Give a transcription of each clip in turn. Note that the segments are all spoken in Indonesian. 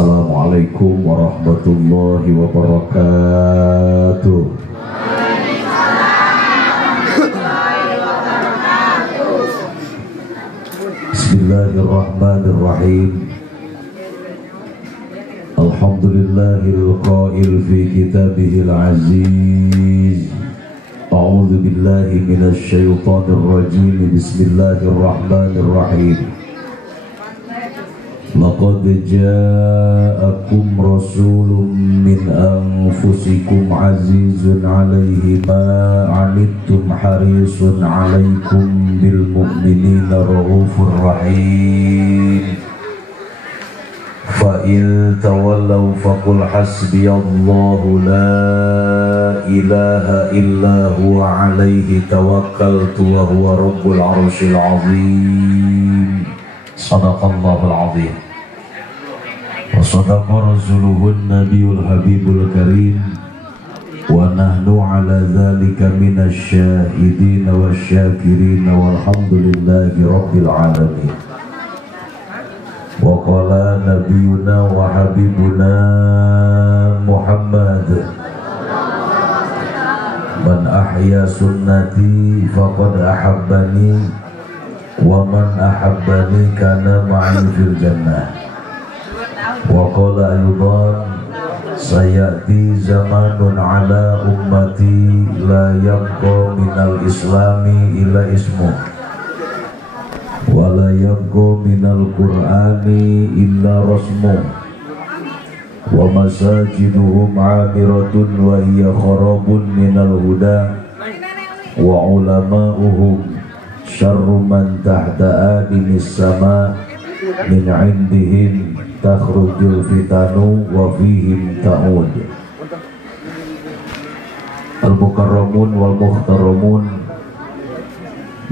Assalamualaikum warahmatullahi wabarakatuh. Bismillahirrahmanirrahim. Alhamdulillahil qail fi kitabihil aziz. A'udzu billahi minasy syaithanir rajim. Bismillahirrahmanirrahim. Laqad ja'akum rasulun min anfusikum azizun 'alaihi ma 'anittum harisun 'alaikum bil mu'minina raufur rahim. Fa in tawallaw faqul hasbiyallahu la ilaha illa huwa 'alaihi tawakkaltu wa huwa rabbul 'arsyil 'azim. Sadaqallahul 'azim. Wa sadaqa rasuluhun nabiyul habibul karim. Wa nahnu ala dhalika minasy syahidin wasyakirin walhamdulillahi rabbil alamin. Wa qala nabiyuna wa habibuna Muhammad, man ahya sunnati faqad ahabbani wa man ahabbani kana ma'i fil jannah. Wa qala aydan sayati zamanun ala ummati la yabqa minal islami illa ismuh wa la yabqa minal qur'ani illa rasmuh wa masajiduhum 'amiratun wa hiya kharabun minal huda wa ulama'uhum syarru man tahta adinis sama min 'indihim takhrujul fitanu wa fihim ta'ud. Al-mukarramun wal muhtaramun,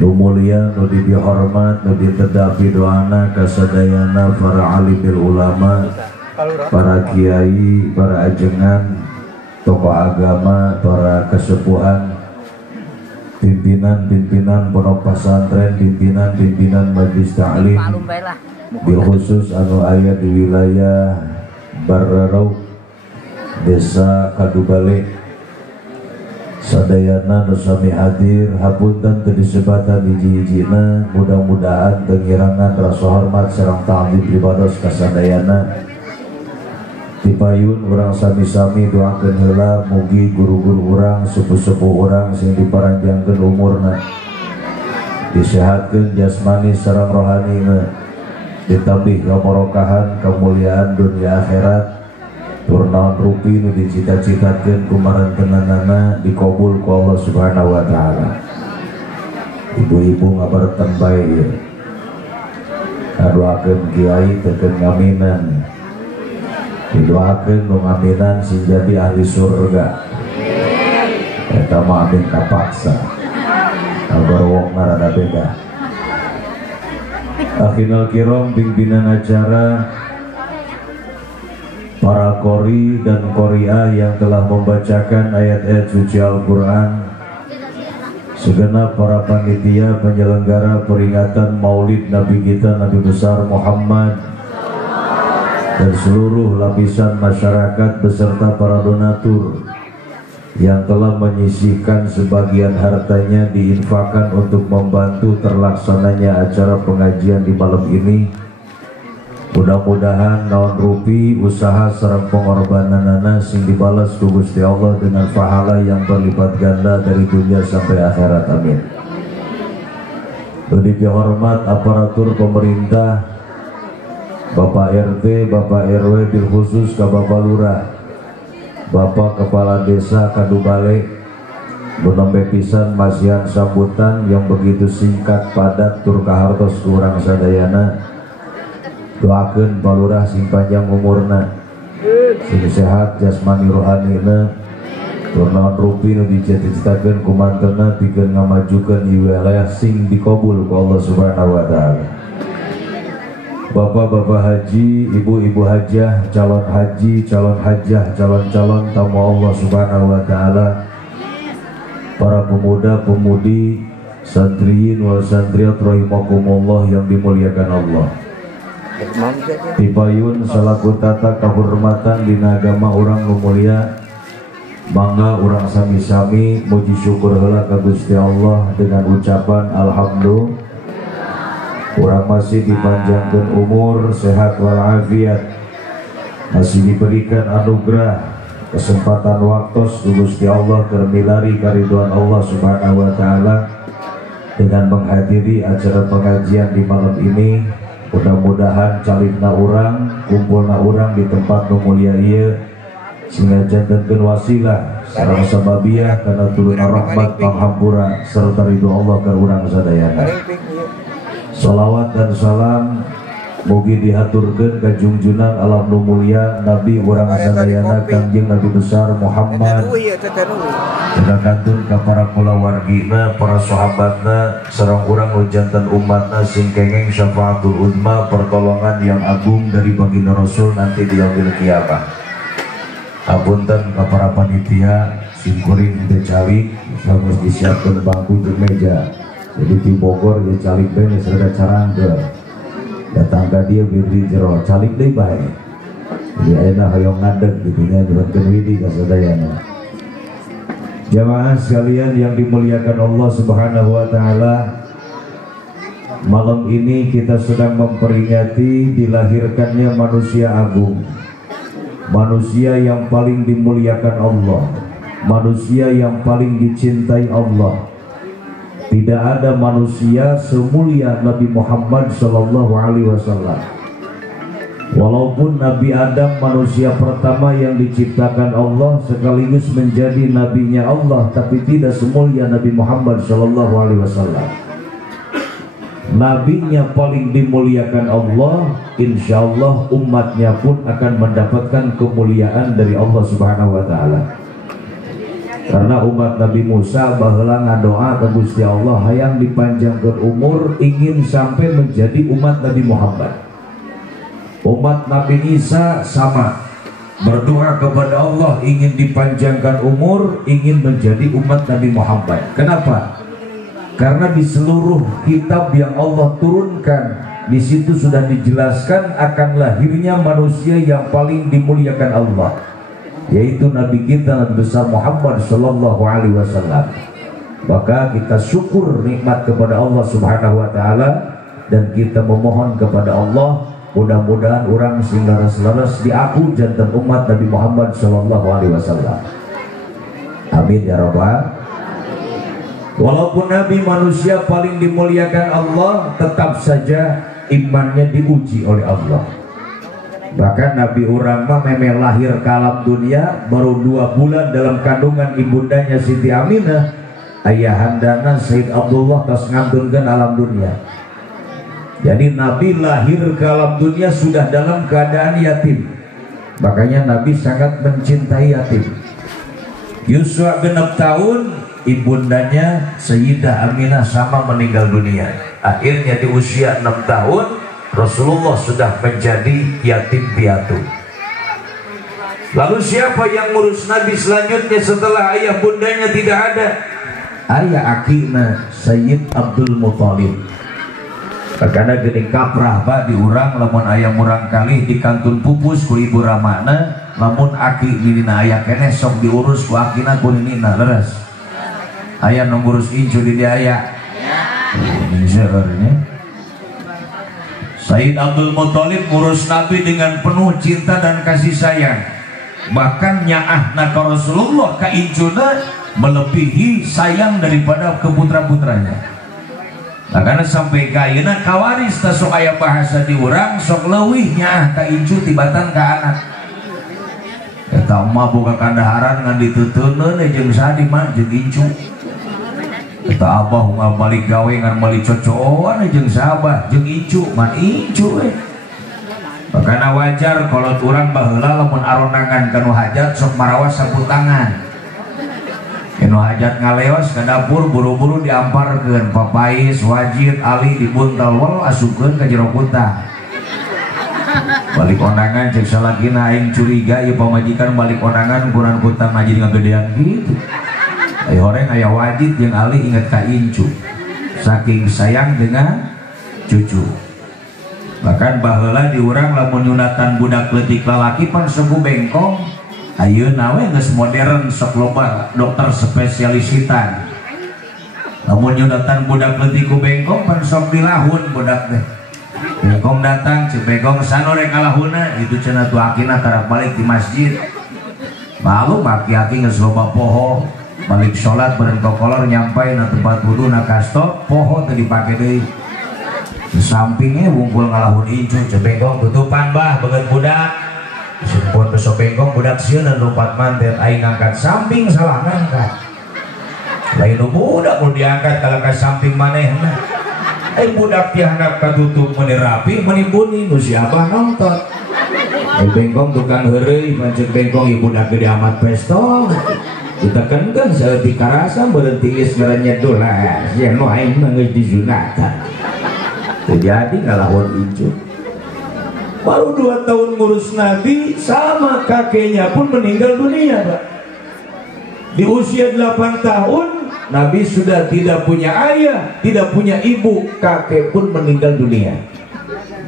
nu mulia nu dihormat nu ditedapi doana kasadayana para alimil ulama, para kiai, para ajengan, tokoh agama, para kesepuhan, pimpinan-pimpinan pondok pesantren, pimpinan-pimpinan majelis ta'lim, bil khusus anu aya di wilayah Bararau, Desa Kadubale, sadayana nu sami hadir hapunten teu disebatan hiji-hijina, mudah-mudahan pengirangan rasa hormat sareng ta'zim pribados kasadayana dipayun urang sami-sami doakeun heula mugi guru-guru urang, sepuh-sepuh urang sing diparanjangkeun umurna, disehatkeun jasmani sareng rohanina, ditambih kabarokahan kemuliaan dunia akhirat, turnaon rupi nu dicita-citakeun kumaranteunana dikabul ku Allah Subhanahu wa taala. Ibu-ibu ngabarten bae ngadoakeun kiai teu ngaminan, didoakeun nu ngaminan sing jadi ahli surga. Eta mah amin kapaksa, albarwokna rada beda. Akhinal kiram, pimpinan acara, para qori dan qori'ah yang telah membacakan ayat-ayat suci Al-Quran, segenap para panitia penyelenggara peringatan Maulid Nabi kita Nabi besar Muhammad, dan seluruh lapisan masyarakat beserta para donatur yang telah menyisihkan sebagian hartanya diinfakkan untuk membantu terlaksananya acara pengajian di malam ini. Mudah-mudahan naon rupi usaha sareng pengorbananana sing dibalas ku Gusti Allah dengan pahala yang berlipat ganda dari dunia sampai akhirat, amin. Lebih dihormat aparatur pemerintah, Bapak RT, Bapak RW, bil khusus ke Bapak Lurah, Bapak Kepala Desa Kadubale, menembe pisan masihan sambutan yang begitu singkat padat tur kahartos kurang sadayana. Doakeun Balurah sing panjang umurna, sing sehat jasmani rohanina, tur naon rupi nu dicita-citakeun ku mantena pikeun ngamajukeun wilayah sing dikabul ku Allah Subhanahu wa taala. Bapak-bapak haji, ibu-ibu hajah, calon haji, calon hajah, calon-calon tamu Allah Subhanahu wa taala, para pemuda-pemudi, santriyin wal santriyat rahimakumullah yang dimuliakan Allah. Dipayun salaku tata kehormatan dina agama urang nu mulia. Mangga urang sami-sami muji syukur heula ka Gusti Allah dengan ucapan alhamdulillah. Urang masih dipanjangkan umur, sehat walafiat, masih diberikan anugerah kesempatan waktu Gusti Allah kermilari kariduan Allah Subhanahu wa taala dengan menghadiri acara pengajian di malam ini. Mudah-mudahan calidna urang, kumpulna urang di tempat nu mulia ieu sehingga jantenkeun wasilah sareng sababiah kana turun rahmat panghampura serta ridho Allah ka urang sadayana. Salawat dan salam mugi dihaturkeun ka junjunan alam nu mulia Nabi urang sadayana Kangjeng Nabi besar Muhammad, kadangkantun ka para kulawargina, para sahabatna, sareng urang nu janten umatna sing kenging syafaatul uzma, pertolongan yang agung dari baginda Rasul nanti di yaumil qiyamah. Apunten ka para panitia sing kuring teu calik, samus disiapkeun bangku jeung meja. Jadi di Bogor ya calik bener serta carangke datang ke dia berdiri jero calik deh baik. Jadi ayeuna hoyong ngadeg gitu nya nyuratkeun widi ka sadayana. Jamaah sekalian yang dimuliakan Allah Subhanahu wa taala, malam ini kita sedang memperingati dilahirkannya manusia agung, manusia yang paling dimuliakan Allah, manusia yang paling dicintai Allah. Tidak ada manusia semulia Nabi Muhammad Sallallahu Alaihi Wasallam. Walaupun Nabi Adam manusia pertama yang diciptakan Allah sekaligus menjadi nabinya Allah, tapi tidak semulia Nabi Muhammad Sallallahu Alaihi Wasallam. Nabinya paling dimuliakan Allah, insya Allah umatnya pun akan mendapatkan kemuliaan dari Allah Subhanahu Wa Taala. Karena umat Nabi Musa baheula ngadoa ke Gusti Allah hayang dipanjangkan umur, ingin sampai menjadi umat Nabi Muhammad. Umat Nabi Isa sama, berdoa kepada Allah ingin dipanjangkan umur, ingin menjadi umat Nabi Muhammad. Kenapa? Karena di seluruh kitab yang Allah turunkan, di situ sudah dijelaskan akan lahirnya manusia yang paling dimuliakan Allah, yaitu Nabi kita Nabi besar Muhammad Sallallahu Alaihi Wasallam. Maka kita syukur nikmat kepada Allah Subhanahu Wa Taala dan kita memohon kepada Allah mudah-mudahan orang sing laras-laras diaku jantan umat Nabi Muhammad Sallallahu Alaihi Wasallam. Amin ya rabbal. Walaupun Nabi manusia paling dimuliakan Allah, tetap saja imannya diuji oleh Allah. Bahkan Nabi urang mah memang lahir ke alam dunia baru 2 bulan dalam kandungan ibundanya Siti Aminah, ayahandana Sayyid Abdullah tas ngantunkeun alam dunia. Jadi Nabi lahir ke alam dunia sudah dalam keadaan yatim. Makanya Nabi sangat mencintai yatim. Yuswa 6 tahun ibundanya Sayyidah Aminah sama meninggal dunia. Akhirnya di usia 6 tahun Rasulullah sudah menjadi yatim piatu. Lalu siapa yang ngurus Nabi selanjutnya setelah ayah bundanya tidak ada? Ayah akina Sayyid Abdul Muthalib. Karena gede kaprah pak diurang lamun ayah murang kali di kantun pupus ku ibu ramana, lamun aki nina ayah kene sok diurus ku akina ku nina leres. Ayah nungurus incu di dia ayah. Sayyid Abdul Muthalib ngurus Nabi dengan penuh cinta dan kasih sayang. Bahkan nyaah naka Rasulullah ka incuna melebihi sayang daripada ke putra-putranya. Nah, karena sampai kayeuna kawaris ta sok aya bahasa diurang sok leuwih nyaah ka incu tibatan ka anak. Eta mah boga kandaharan ngan diteuteuneuh jeung sadi mah jeung incu. Eta abah nggak balik gawe ngan balik cocokan jeung sahabah jeung incu man incu we. Makana wajar kalau urang baheula lamun aronangan kanu hajat sok marawas sapu tangan. Anu hajat ngaleos ke dapur buru-buru diamparkeun papais, wajib, ali dibuntal wal asupkeun ka jero kutah. Balik onangan cek salakina aing curiga ieu pamajikan balik onangan kurang kutah mah jadi ngagedean gitu. Aya horeng aya wajib jeung ali inget ka incu. Saking sayang dengan cucu. Bahkan baheula diurang lamun nyunatan budak leutik lalaki pan sembuh bengkong. Ayeuna we geus modern sok loba dokter spesialisitan. Lamun nyunatan budak leutik ku bengkong pan sok dilahun budak teh. Bengkong datang cek bengkong sano rek kalahuna itu cenah tu akina tarak balik di masjid. Malu aki-aki geus loba poho balik sholat beren kokolor nyampai na tempat wudu na kasto poho teu dipake deui. Di sampingnya wungkul ngalahun incu cek bengkong tutupan bah beungeut budak. Simpun besok bengkong budak sieun lompat mantet aing ngangkat samping salah ngangkat. Lain budak mau diangkat kalau ke samping manehna. Budak dihandap katutup meni rapi meni bunyi nu si abah nonton. Bengkong tukang heureuy pancet bengkong ibu budak gede amat pestol. Ditekenkeun saeutik karasa berhenti geus ngarannya dolar. Yen nu aing mah geus disunatan. Terjadi ngalahun incu. Baru 2 tahun ngurus Nabi sama kakeknya pun meninggal dunia, Pak. Di usia 8 tahun Nabi sudah tidak punya ayah, tidak punya ibu, kakek pun meninggal dunia.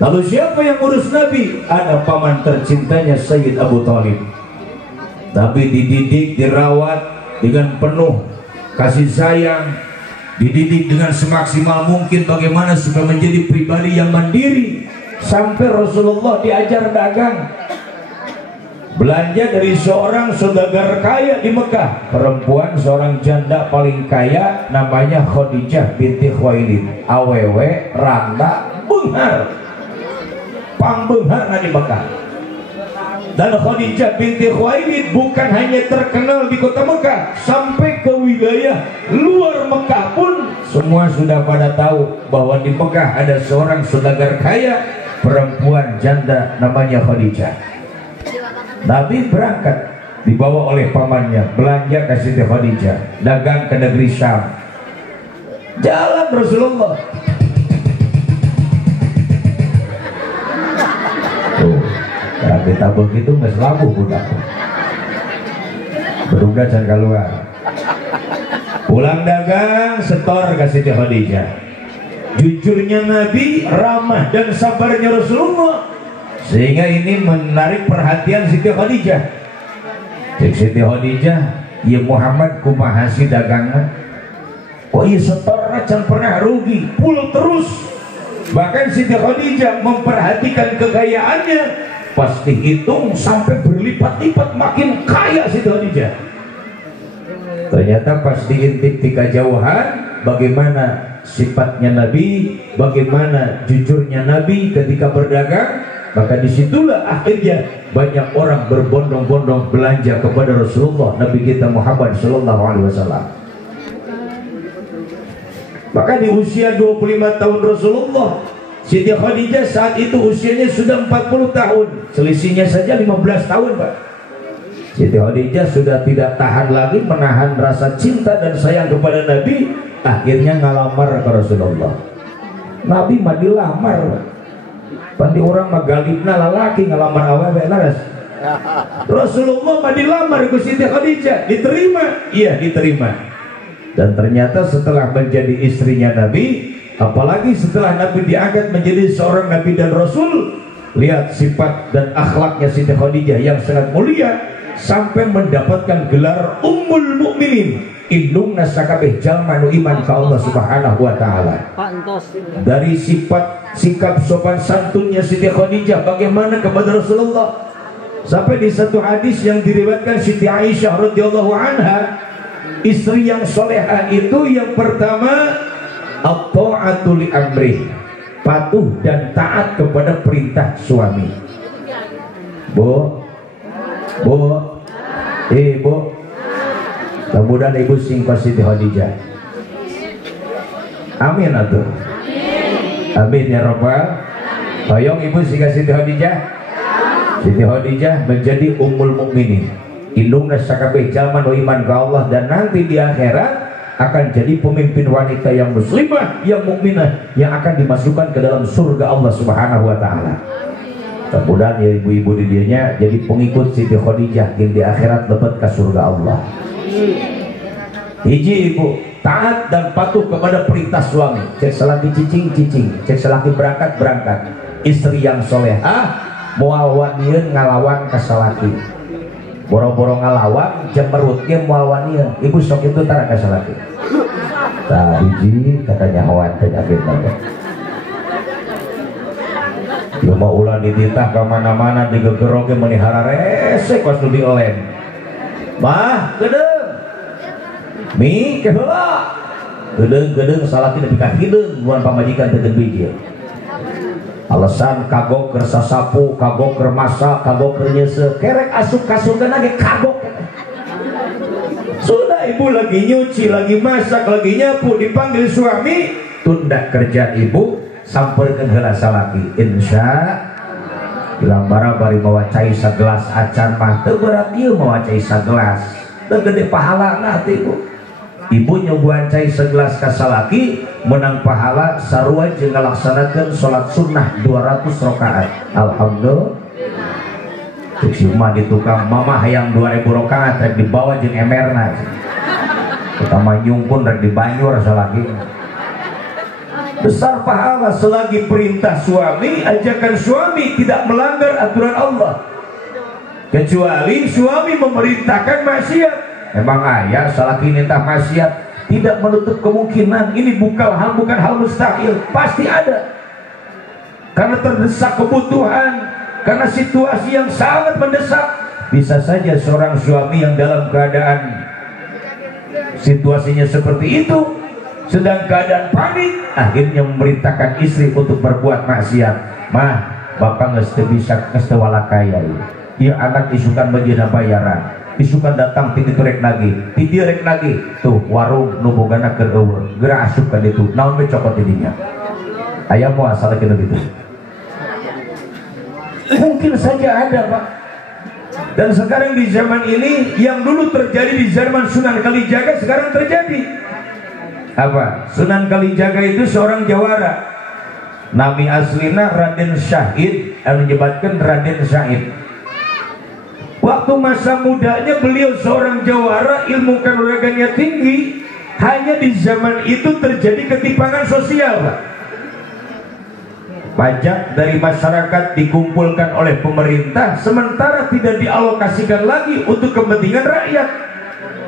Lalu siapa yang ngurus Nabi? Ada paman tercintanya Sayyid Abu Thalib. Nabi dididik, dirawat dengan penuh kasih sayang, dididik dengan semaksimal mungkin bagaimana supaya menjadi pribadi yang mandiri. Sampai Rasulullah diajar dagang, belanja dari seorang saudagar kaya di Mekah, perempuan seorang janda paling kaya namanya Khadijah binti Khuwailid, awewe randa beunghar pangbeunghar di Mekah. Dan Khadijah binti Khuwailid bukan hanya terkenal di kota Mekah, sampai ke wilayah luar Mekah pun semua sudah pada tahu bahwa di Mekah ada seorang saudagar kaya perempuan janda namanya Khadijah. Nabi berangkat dibawa oleh pamannya belanja ke Siti Khadijah, dagang ke negeri Syam. Jalan Rasulullah. Tuh, kalau kita begitu nggak selalu budak. Berudah jangan keluar. Pulang dagang, setor ke Siti Khadijah. Jujurnya Nabi, ramah dan sabarnya Rasulullah, sehingga ini menarik perhatian Siti Khadijah. Siti Khadijah, ya Muhammad kumaha si dagangan, kok iya setorna can pernah rugi, full terus. Bahkan Siti Khadijah memperhatikan kekayaannya, pasti hitung sampai berlipat-lipat makin kaya Siti Khadijah. Ternyata pas diintip di kejauhan, bagaimana sifatnya Nabi, bagaimana jujurnya Nabi ketika berdagang, maka disitulah akhirnya banyak orang berbondong-bondong belanja kepada Rasulullah Nabi kita Muhammad Sallallahu Alaihi Wasallam. Maka di usia 25 tahun Rasulullah, Siti Khadijah saat itu usianya sudah 40 tahun, selisihnya saja 15 tahun, Pak. Siti Khadijah sudah tidak tahan lagi menahan rasa cinta dan sayang kepada Nabi, akhirnya ngalamar ke Rasulullah. Nabi mah dilamar, pandi orang mah galibna lalaki ngalamar awewe laras. Rasulullah mah dilamar ke Siti Khadijah, diterima? Iya diterima. Dan ternyata setelah menjadi istrinya Nabi, apalagi setelah Nabi diangkat menjadi seorang Nabi dan Rasul, lihat sifat dan akhlaknya Siti Khadijah yang sangat mulia, sampai mendapatkan gelar Ummul Mukminin, indung nasakabeh jalma nu iman ka Allah Subhanahu wa taala. Dari sifat sikap sopan santunnya Siti Khadijah bagaimana kepada Rasulullah, sampai di satu hadis yang diriwayatkan Siti Aisyah radhiyallahu anha, istri yang solehah itu yang pertama at-ta'atu li amrih, patuh dan taat kepada perintah suami. Bu, ibu, mudah-mudahan ibu singkos Siti Khadijah. Amin atuh. Amin ya Rabbal. Hoyong ibu singkos Siti Khadijah. Siti Khadijah menjadi Ummul Mukminin, indungna sakabeh jalma nu iman ka Allah, dan nanti di akhirat akan jadi pemimpin wanita yang muslimah, yang mukminah, yang akan dimasukkan ke dalam surga Allah Subhanahu wa taala. Mudah-mudahan ya ibu-ibu di dianya jadi pengikut Siti Khadijah yang di akhirat lebet ke surga Allah. Hiji ibu taat dan patuh kepada perintah suami, cek selaki cicing, cek selaki berangkat, istri yang solehah moal wanian ngalawan kasalaki boro-boro ngalawan jemerutnya moal wanian ibu sok itu tara kasalaki tah hiji katanya hawan penyakit nanti cuma ulah dititah kemana-mana digegeroknya melihara resek pas nu diolen mah gedeng mi keheula gedeng salaki nepi ka hideung buan pamajikan teu biji alasan kagok keur sasapu kagok keur masak kagok keur nyeuseuh kerek asup ka surga ge kagok sudah ibu lagi nyuci lagi masak lagi nyapu dipanggil suami tunda kerja ibu sampurkeun heula salaki insya ilambara bari mawa cai sagelas acan mah teu berat ieu mawa cai sagelas teu gede pahalana teh ibu nyobuan cai segelas kasalaki menang pahala sarua jeung ngalaksanakeun salat sunnah 200 rakaat alhamdulillah cik mah di tukang mama hayang 2000 rakaat rek dibawa jeung emerna utama nyungkun rek di Banyur salaki besar pahala selagi perintah suami ajakan suami tidak melanggar aturan Allah kecuali suami memerintahkan maksiat. Emang ayah salaki nitah maksiat tidak menutup kemungkinan ini bukan hal mustahil pasti ada karena terdesak kebutuhan karena situasi yang sangat mendesak bisa saja seorang suami yang dalam keadaan situasinya seperti itu sedang keadaan panik akhirnya memerintahkan istri untuk berbuat maksiat mah bapak nges bisa nges walakaya ya anak isukan menjadi bayaran isukan datang ti diturek lagi ti direk lagi tuh warung nu bogana keur eueuh geura asup ka ditu naon we cokot tidinya aya moal salaki gitu mungkin saja ada Pak dan sekarang di zaman ini yang dulu terjadi di zaman Sunan Kalijaga sekarang terjadi apa Sunan Kalijaga itu seorang jawara nami aslina Raden Syahid yang menyebutkan Raden Syahid. Waktu masa mudanya beliau seorang jawara ilmu kanuragannya tinggi hanya di zaman itu terjadi ketimpangan sosial Pak. Pajak dari masyarakat dikumpulkan oleh pemerintah sementara tidak dialokasikan lagi untuk kepentingan rakyat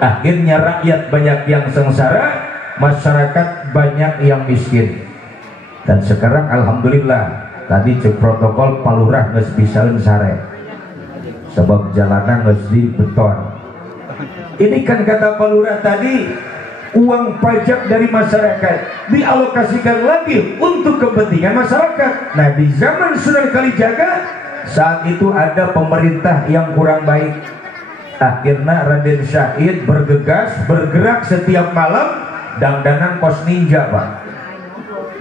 akhirnya rakyat banyak yang sengsara masyarakat banyak yang miskin dan sekarang alhamdulillah tadi cek protokol palurah geus bisaeun sare sebab jalanan mesti beton ini kan kata Pak Lurah tadi uang pajak dari masyarakat dialokasikan lagi untuk kepentingan masyarakat nah di zaman Sunan Kalijaga saat itu ada pemerintah yang kurang baik akhirnya Raden Syahid bergegas bergerak setiap malam dandanan pos ninja Pak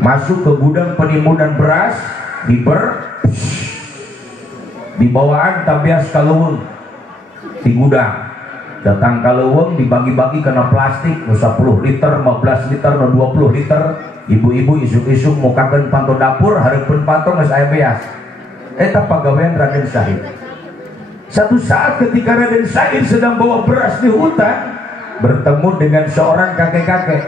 masuk ke gudang penimbunan beras di bawaan tabias kaleuweung di gudang datang kaleuweung dibagi-bagi kena plastik 10 liter 15 liter 20 liter ibu-ibu isuk-isuk mukakeun panto dapur hareupeun panto geus aya beas eta pagawean Raden Syahid satu saat ketika Raden Syahid sedang bawa beras di hutan bertemu dengan seorang kakek-kakek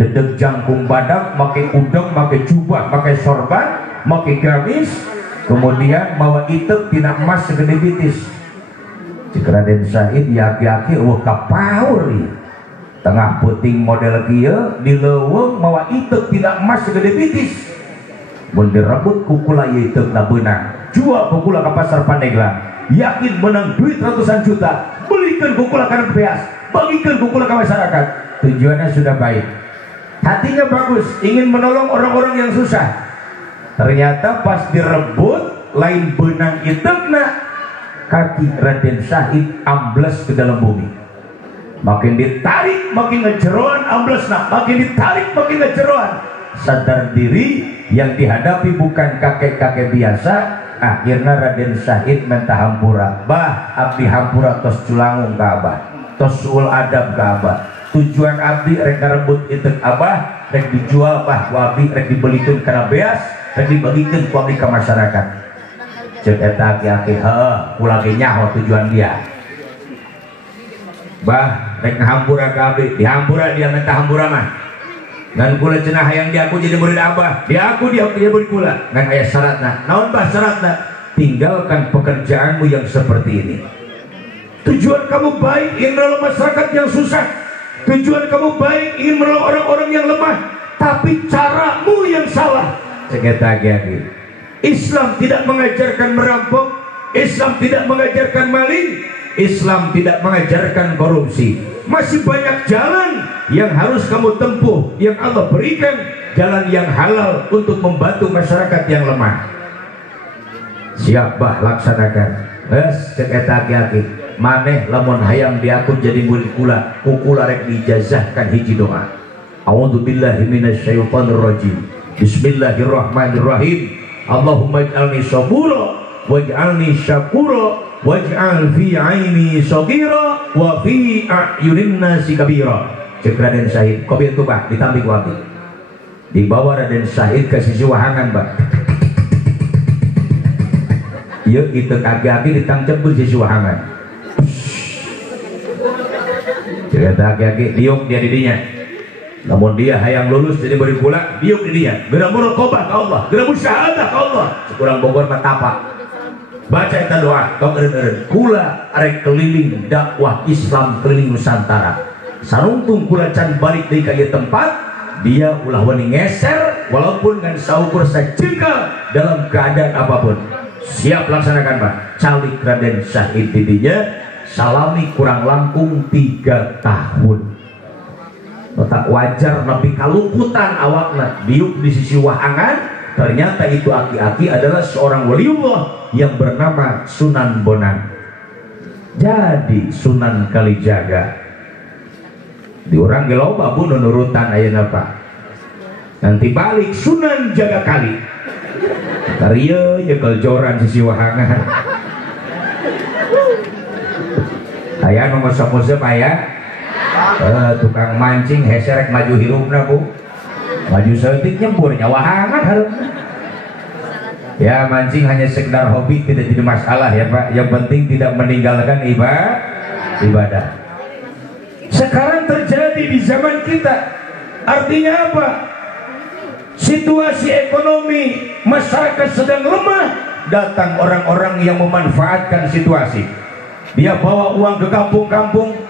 dedeg jangkung badak make udeng make jubah make sorban make gamis kemudian mawa itep tina emas segede bitis cik Raden Syahid yaki-yaki kapaur tengah puting model kieu di leuweung mawa itep tina emas segede bitis mun direbut kukula ieu itepna beunang jual kukula ka pasar Pandeglang yakin menang duit ratusan juta belikan kukula kana beas bagikan kukula ka masyarakat tujuannya sudah baik hatinya bagus ingin menolong orang-orang yang susah ternyata pas direbut lain benang itepna kaki Raden Syahid ambles ke dalam bumi makin ditarik makin ngejeroan amblesna makin ditarik makin ngejeroan sadar diri yang dihadapi bukan kakek-kakek biasa akhirnya Raden Syahid minta hampura bah abdi hampura tos culangung ke abah tos suul adab ke abah tujuan abdi rek ngarebut itek abah rek dijual bah abdi rek dibelikeun kana beas rek dibagikeun ku abdi ka masyarakat cek eta aki-aki heuh ulah ge nyaho tujuan dia bah rek ngahampura ka abdi dihampura dia minta hampura mah ngan kula cenah hayang diaku jadi murid abah, diaku dia jadi murid kula, ngan aya syaratna. Naon bah syaratna? Tinggalkan pekerjaanmu yang seperti ini. Tujuan kamu baik ingin menolong masyarakat yang susah, tujuan kamu baik ingin menolong orang-orang yang lemah, tapi caramu yang salah. Lagi. Islam tidak mengajarkan merampok, Islam tidak mengajarkan maling, Islam tidak mengajarkan korupsi. Masih banyak jalan yang harus kamu tempuh, yang Allah berikan jalan yang halal untuk membantu masyarakat yang lemah. Siap bah, laksanakan. Cek eta aki-aki maneh lamun hayang diakun jadi murid kula, kukula rek dijazahkan hiji doa. A'udzubillahi minasyaitonir rajim. Bismillahirrahmanirrahim. Allahumma ij'alni sabura waj'alni syakura waj'al fi aini saghira wa fi a'yunin nasi kabira. Cek Raden Syahid kopi itu bah ditambih wangi. Dibawa Raden Syahid ke sisi wahangan bah. Ieu kitu kaki-kaki ditangcep ke sisi wahangan. Cek kaki-kaki diuk dia di dinya. Namun dia hayang lulus jadi murid kula, diuk di dia. Geura muraqabah ka Allah, geura musyahadah ka Allah. Kurang Bogor mah tapak. Baca eta doa, tong eureun-eureun. Kula arek keliling dakwah Islam keliling Nusantara. Sarungtung kula can balik deui ka ieu tempat, dia ulah wani ngeser walaupun ngan saukur sajengkal dalam keadaan apapun. Siap laksanakan Pak. Calik Raden Syahid di dinya, salami kurang langkung 3 tahun. Tak wajar nepi kaluputan awakna diuk di sisi wahangan. Ternyata itu aki-aki adalah seorang waliullah yang bernama Sunan Bonang. Jadi Sunan Kalijaga di orang geloba bu nurutan ayeuna Pak. Nanti balik Sunan Jaga Kali. Karya ya keljoran sisi wahangan. Aya nu ngosok-ngosok aya. Tukang mancing heserek maju hirupna bu, maju setik nyembur nyawahangan harusnya. Ya mancing hanya sekedar hobi, tidak jadi masalah ya Pak. Yang penting tidak meninggalkan ibadah. Sekarang terjadi di zaman kita. Artinya apa? Situasi ekonomi masyarakat sedang lemah, datang orang-orang yang memanfaatkan situasi. Dia bawa uang ke kampung-kampung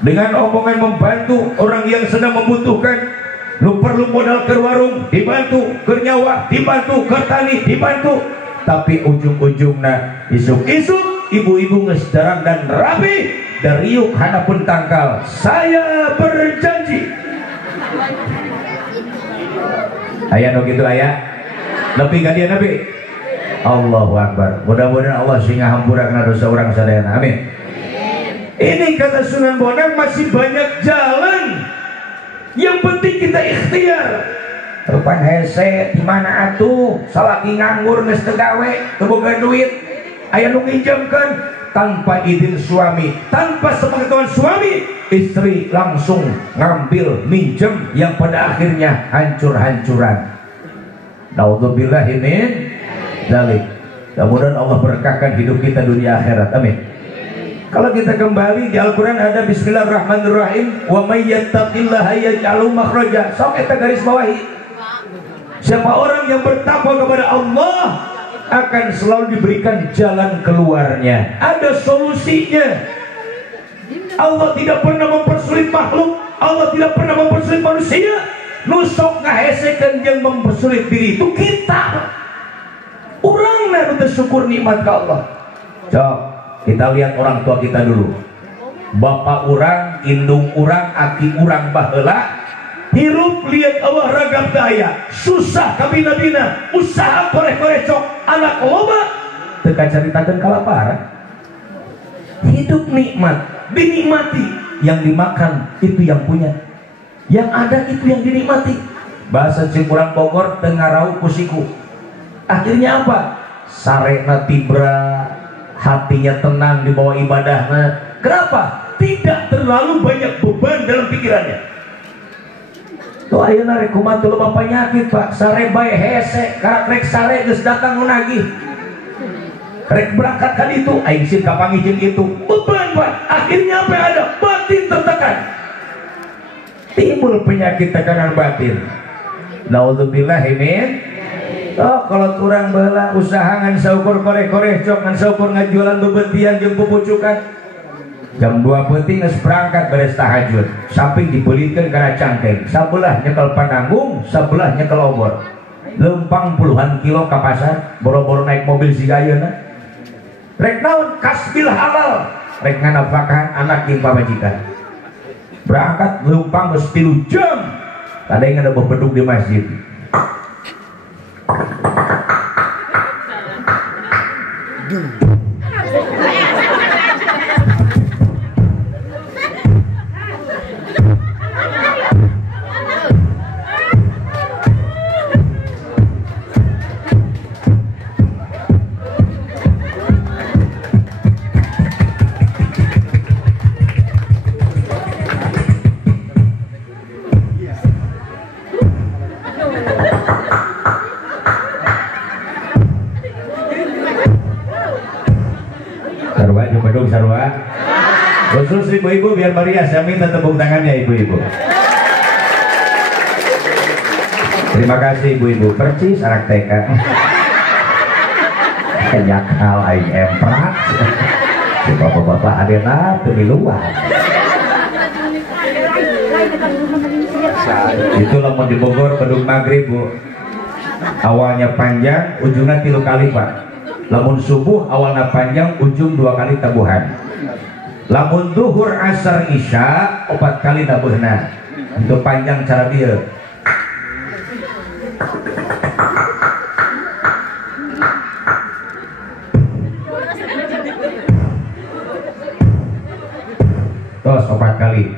dengan omongan membantu orang yang sedang membutuhkan. Lu perlu modal ke warung, dibantu, ke nyawa, dibantu, ke tani, dibantu. Tapi ujung-ujungnya isuk-isuk ibu-ibu ngesdarang dan rapi dariuk hanapun tangkal. Saya berjanji. Ayah no gitu ayah. Lebih gak dia Nabi? Allahu Akbar. Mudah-mudahan Allah singa hampurakan dosa orang sadayana. Amin. Ini kata Sunan Bonang masih banyak jalan. Yang penting kita ikhtiar. Rupan hese di mana atuh? Salaki nganggur geus teu gawe, teu boga duit. Aya nu nginjemkeun tanpa izin suami, tanpa sepengetahuan suami, istri langsung ngambil minjem yang pada akhirnya hancur-hancuran. Naudzubillahi min dzalik. Mudah-mudahan Allah berkahkan hidup kita dunia akhirat. Amin. Kalau kita kembali di Al-Quran ada Bismillahirrahmanirrahim, wa may yattaqillaha yaj'al makhraja. Sok eta garis bawahi. Siapa orang yang bertakwa kepada Allah akan selalu diberikan jalan keluarnya. Ada solusinya. Allah tidak pernah mempersulit makhluk, Allah tidak pernah mempersulit manusia. Nusok ngahesekeun jeung mempersulit diri itu kita. Urangna nu syukur nikmat ka Allah. Cok, kita lihat orang tua kita dulu. Bapak urang, indung urang, aki urang baheula hirup lihat Allah ragam daya, susah kabina-bina, usaha korek-korecok, anak loba teka caritakeun kalaparan. Hidup nikmat, dinikmati. Yang dimakan itu yang punya, yang ada itu yang dinikmati. Bahasa Cingkurang Bogor tengah rauh kusiku. Akhirnya apa? Sarena tibra, hatinya tenang di bawah ibadahnya. Kenapa? Tidak terlalu banyak beban dalam pikirannya. Tuh ayeuna rek kumaha teu loba penyakit Pak, sare bae hese, karak rek sare geus datang nu nagih. Rek berangkat kan itu, aing sih kapanggih jeung itu. Beban Pak, akhirnya apa yang ada? Batin tertekan. timbul penyakit tekanan batin. Naudzubillah min. Oh, kalau kurang bala usaha ngan saukur koreh-koreh cok ngan saukur ngajualan bebetian jeung pupucukan. Jam 2 penting geus berangkat beres tahajud. Samping dibelikeun kana cangkeng. Sabelah nyekel pananggung, sabelah nyekel obor. Lempang puluhan kilo ka pasar, boro-boro naik mobil siga ayeuna. Rek naon kasbil halal, rek nganafakahan anak jeung pamajikan. Berangkat lempang geus 3 jam. Tadeng ada bedug di masjid. Sarwa, khusus ibu-ibu biar Maria, saya minta tepuk tangannya ibu-ibu. Terima kasih ibu-ibu, percis anak TK. Kayak hal aing emprat. Si bapak-bapak adena pemiluan. Itulah mau di Bogor Bedung Maghrib bu. Awalnya panjang, ujungnya 3 kali pak. Lamun subuh awalnya panjang, ujung 2 kali tabuhan. Lamun duhur asar isya 4 kali tabuhna. Untuk panjang cara dia. Terus 4 kali.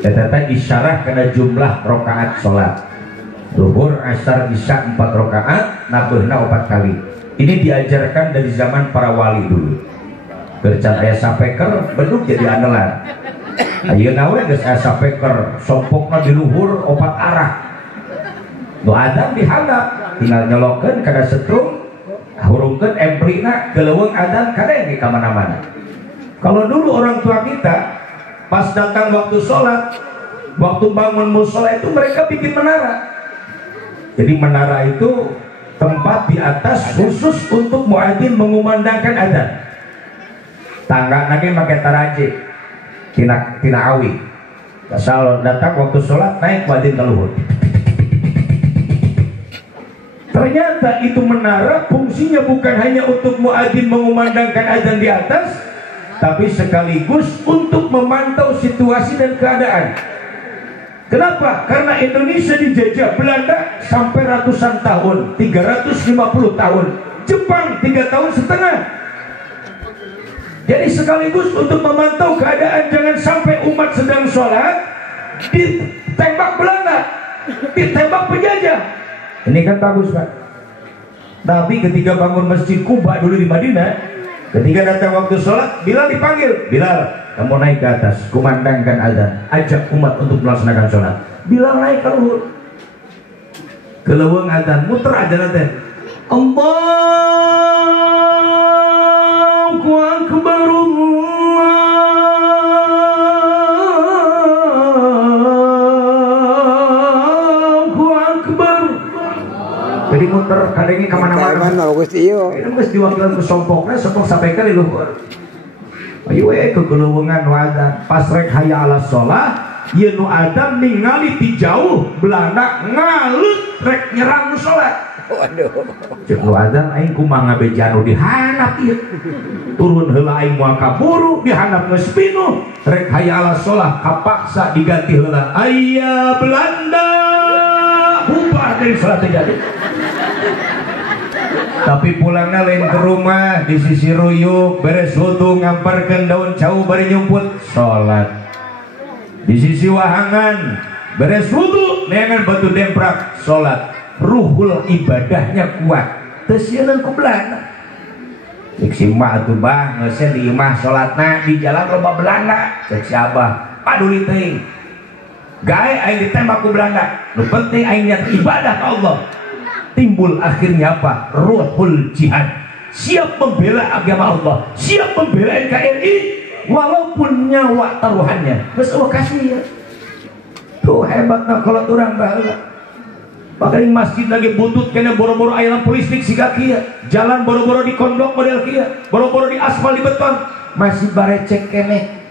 Catatan isyarah karena jumlah rakaat sholat. Duhur asar isya 4 rakaat, nabuhna 4 kali. Ini diajarkan dari zaman para wali dulu. Gercan aya sapeker bedug jadi andalan. Ayeuna we geus aya sapeker, sompokna di luhur 4 arah. Nu adzan dihandap, tinggal nyolokeun kada setrum, hurungkeun emplina keleuweung adzan kadenge ka mana-mana. Kalau dulu orang tua kita pas datang waktu sholat, waktu bangun mushola itu mereka bikin menara. Jadi menara itu tempat di atas khusus untuk muadzin mengumandangkan adzan. Tangga nage make taraje tina awi. Asal datang waktu sholat naik muadzin keluhur. Ternyata itu menara fungsinya bukan hanya untuk muadzin mengumandangkan adzan di atas, tapi sekaligus untuk memantau situasi dan keadaan. Kenapa? Karena Indonesia dijajah Belanda sampai ratusan tahun, 350 tahun. Jepang 3 tahun setengah. Jadi sekaligus untuk memantau keadaan, jangan sampai umat sedang sholat ditembak Belanda, ditembak penjajah. Ini kan bagus Pak. Tapi ketika bangun Masjid Kuba dulu di Madinah, ketika datang waktu sholat, Bilal dipanggil. Bilal, kamu naik ke atas, kumandangkan azan, ajak umat untuk melaksanakan sholat. Bilal naik ke luhur, keleweng azan, muter aja nanti. Allahu Akbar, Allahu Akbar. Jadi muter kadangnya kemana-mana. Itu mesti diwakilan ke sompoknya, sompok sampai kali luhur. Ayo kegelungan wadah pas rek hayya ala sholat ieu nu adam ningali ti jauh Belanda ngalut rek nyerang nu sholat. Waduh. Cek nu adam aing kumaha ngabeja nu dihandap ieu. Turun heula aing moal kaburu dihandap geus pinuh rek hayya ala sholat kapaksa diganti heula aya Belanda bubar dari sholat jadi. Tapi pulangnya lain ke rumah di sisi ruyuk beres wudu ngamparkeun daun cau bari nyumput sholat. Di sisi wahangan beres wudu neangan batu demprak sholat. Ruhul ibadahnya kuat teu sieun ku Belanda. Cek si mah atuh bah ngeuseun di imah sholatna di jalan loba Belanda. Cek si abah paduli teuing. Gae aing ditembak ku Belanda. Nu penting aing niat ibadah ka Allah. Timbul akhirnya apa? Ruhul jihad, siap membela agama Allah, siap membela NKRI walaupun nyawa taruhannya. Terus Allah kasih ya. tuh hebatnya kalau orang baheula. Makanya masjid lagi butut kena boro-boro aya lampu listrik siga kieu, jalan boro-boro di kondok model kieu, boro-boro di aspal di beton, masih barecek kene.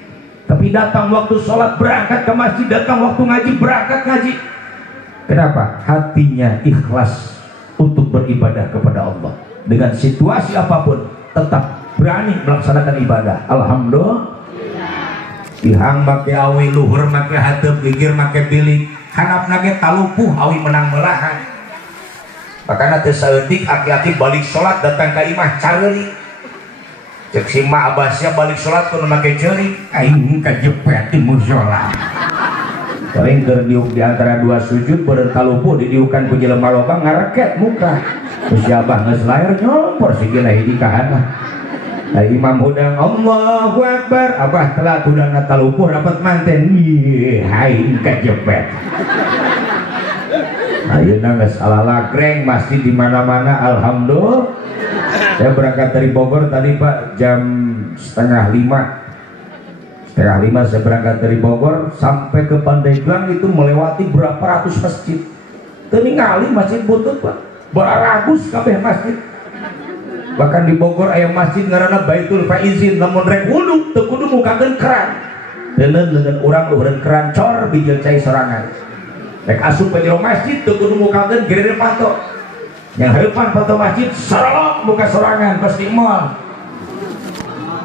Tapi datang waktu sholat berangkat ke masjid, datang waktu ngaji berangkat ngaji. Kenapa? Hatinya ikhlas untuk beribadah kepada Allah. Dengan situasi apapun tetap berani melaksanakan ibadah. Alhamdulillah. Ihang make awi, luhur make hateup, gigir make bilik, hanapna ge talupuh awi menang melahan. Makana teu saeutik aki-aki balik sholat datang ka imah careuli. Cek si ma abasnya balik sholat kudu make ceurik, aing kajepet di mushola. Paling keur diuk di antara dua sujud beureun talupuh didiukan ku jelema loba ngareket muka. Terus si abah geus lair nyompor sigina hiji ka hanah. Imam hudang Allahu Akbar, abah telah hudang talupuh dapat manten. Ih, aing kajepet. Ayeuna geus alalagreng masjid di mana-mana alhamdulillah. Saya berangkat dari Bogor tadi Pak jam setengah lima saya berangkat dari Bogor sampai ke Pandeglang itu melewati berapa ratus masjid. Ningali masjid butut Pak, baragus kabeh masjid. Bahkan di Bogor aya masjid ngaranna Baitul Faizin, lamun rek wudu teu kudu mukakeun keran. Leungeun urang luhureun keran cor bijil cai sorangan. Rek asup ka jero masjid teu kudu mukakeun gere pato. Yang heupan pato masjid sarolok muka sorangan pas di mall.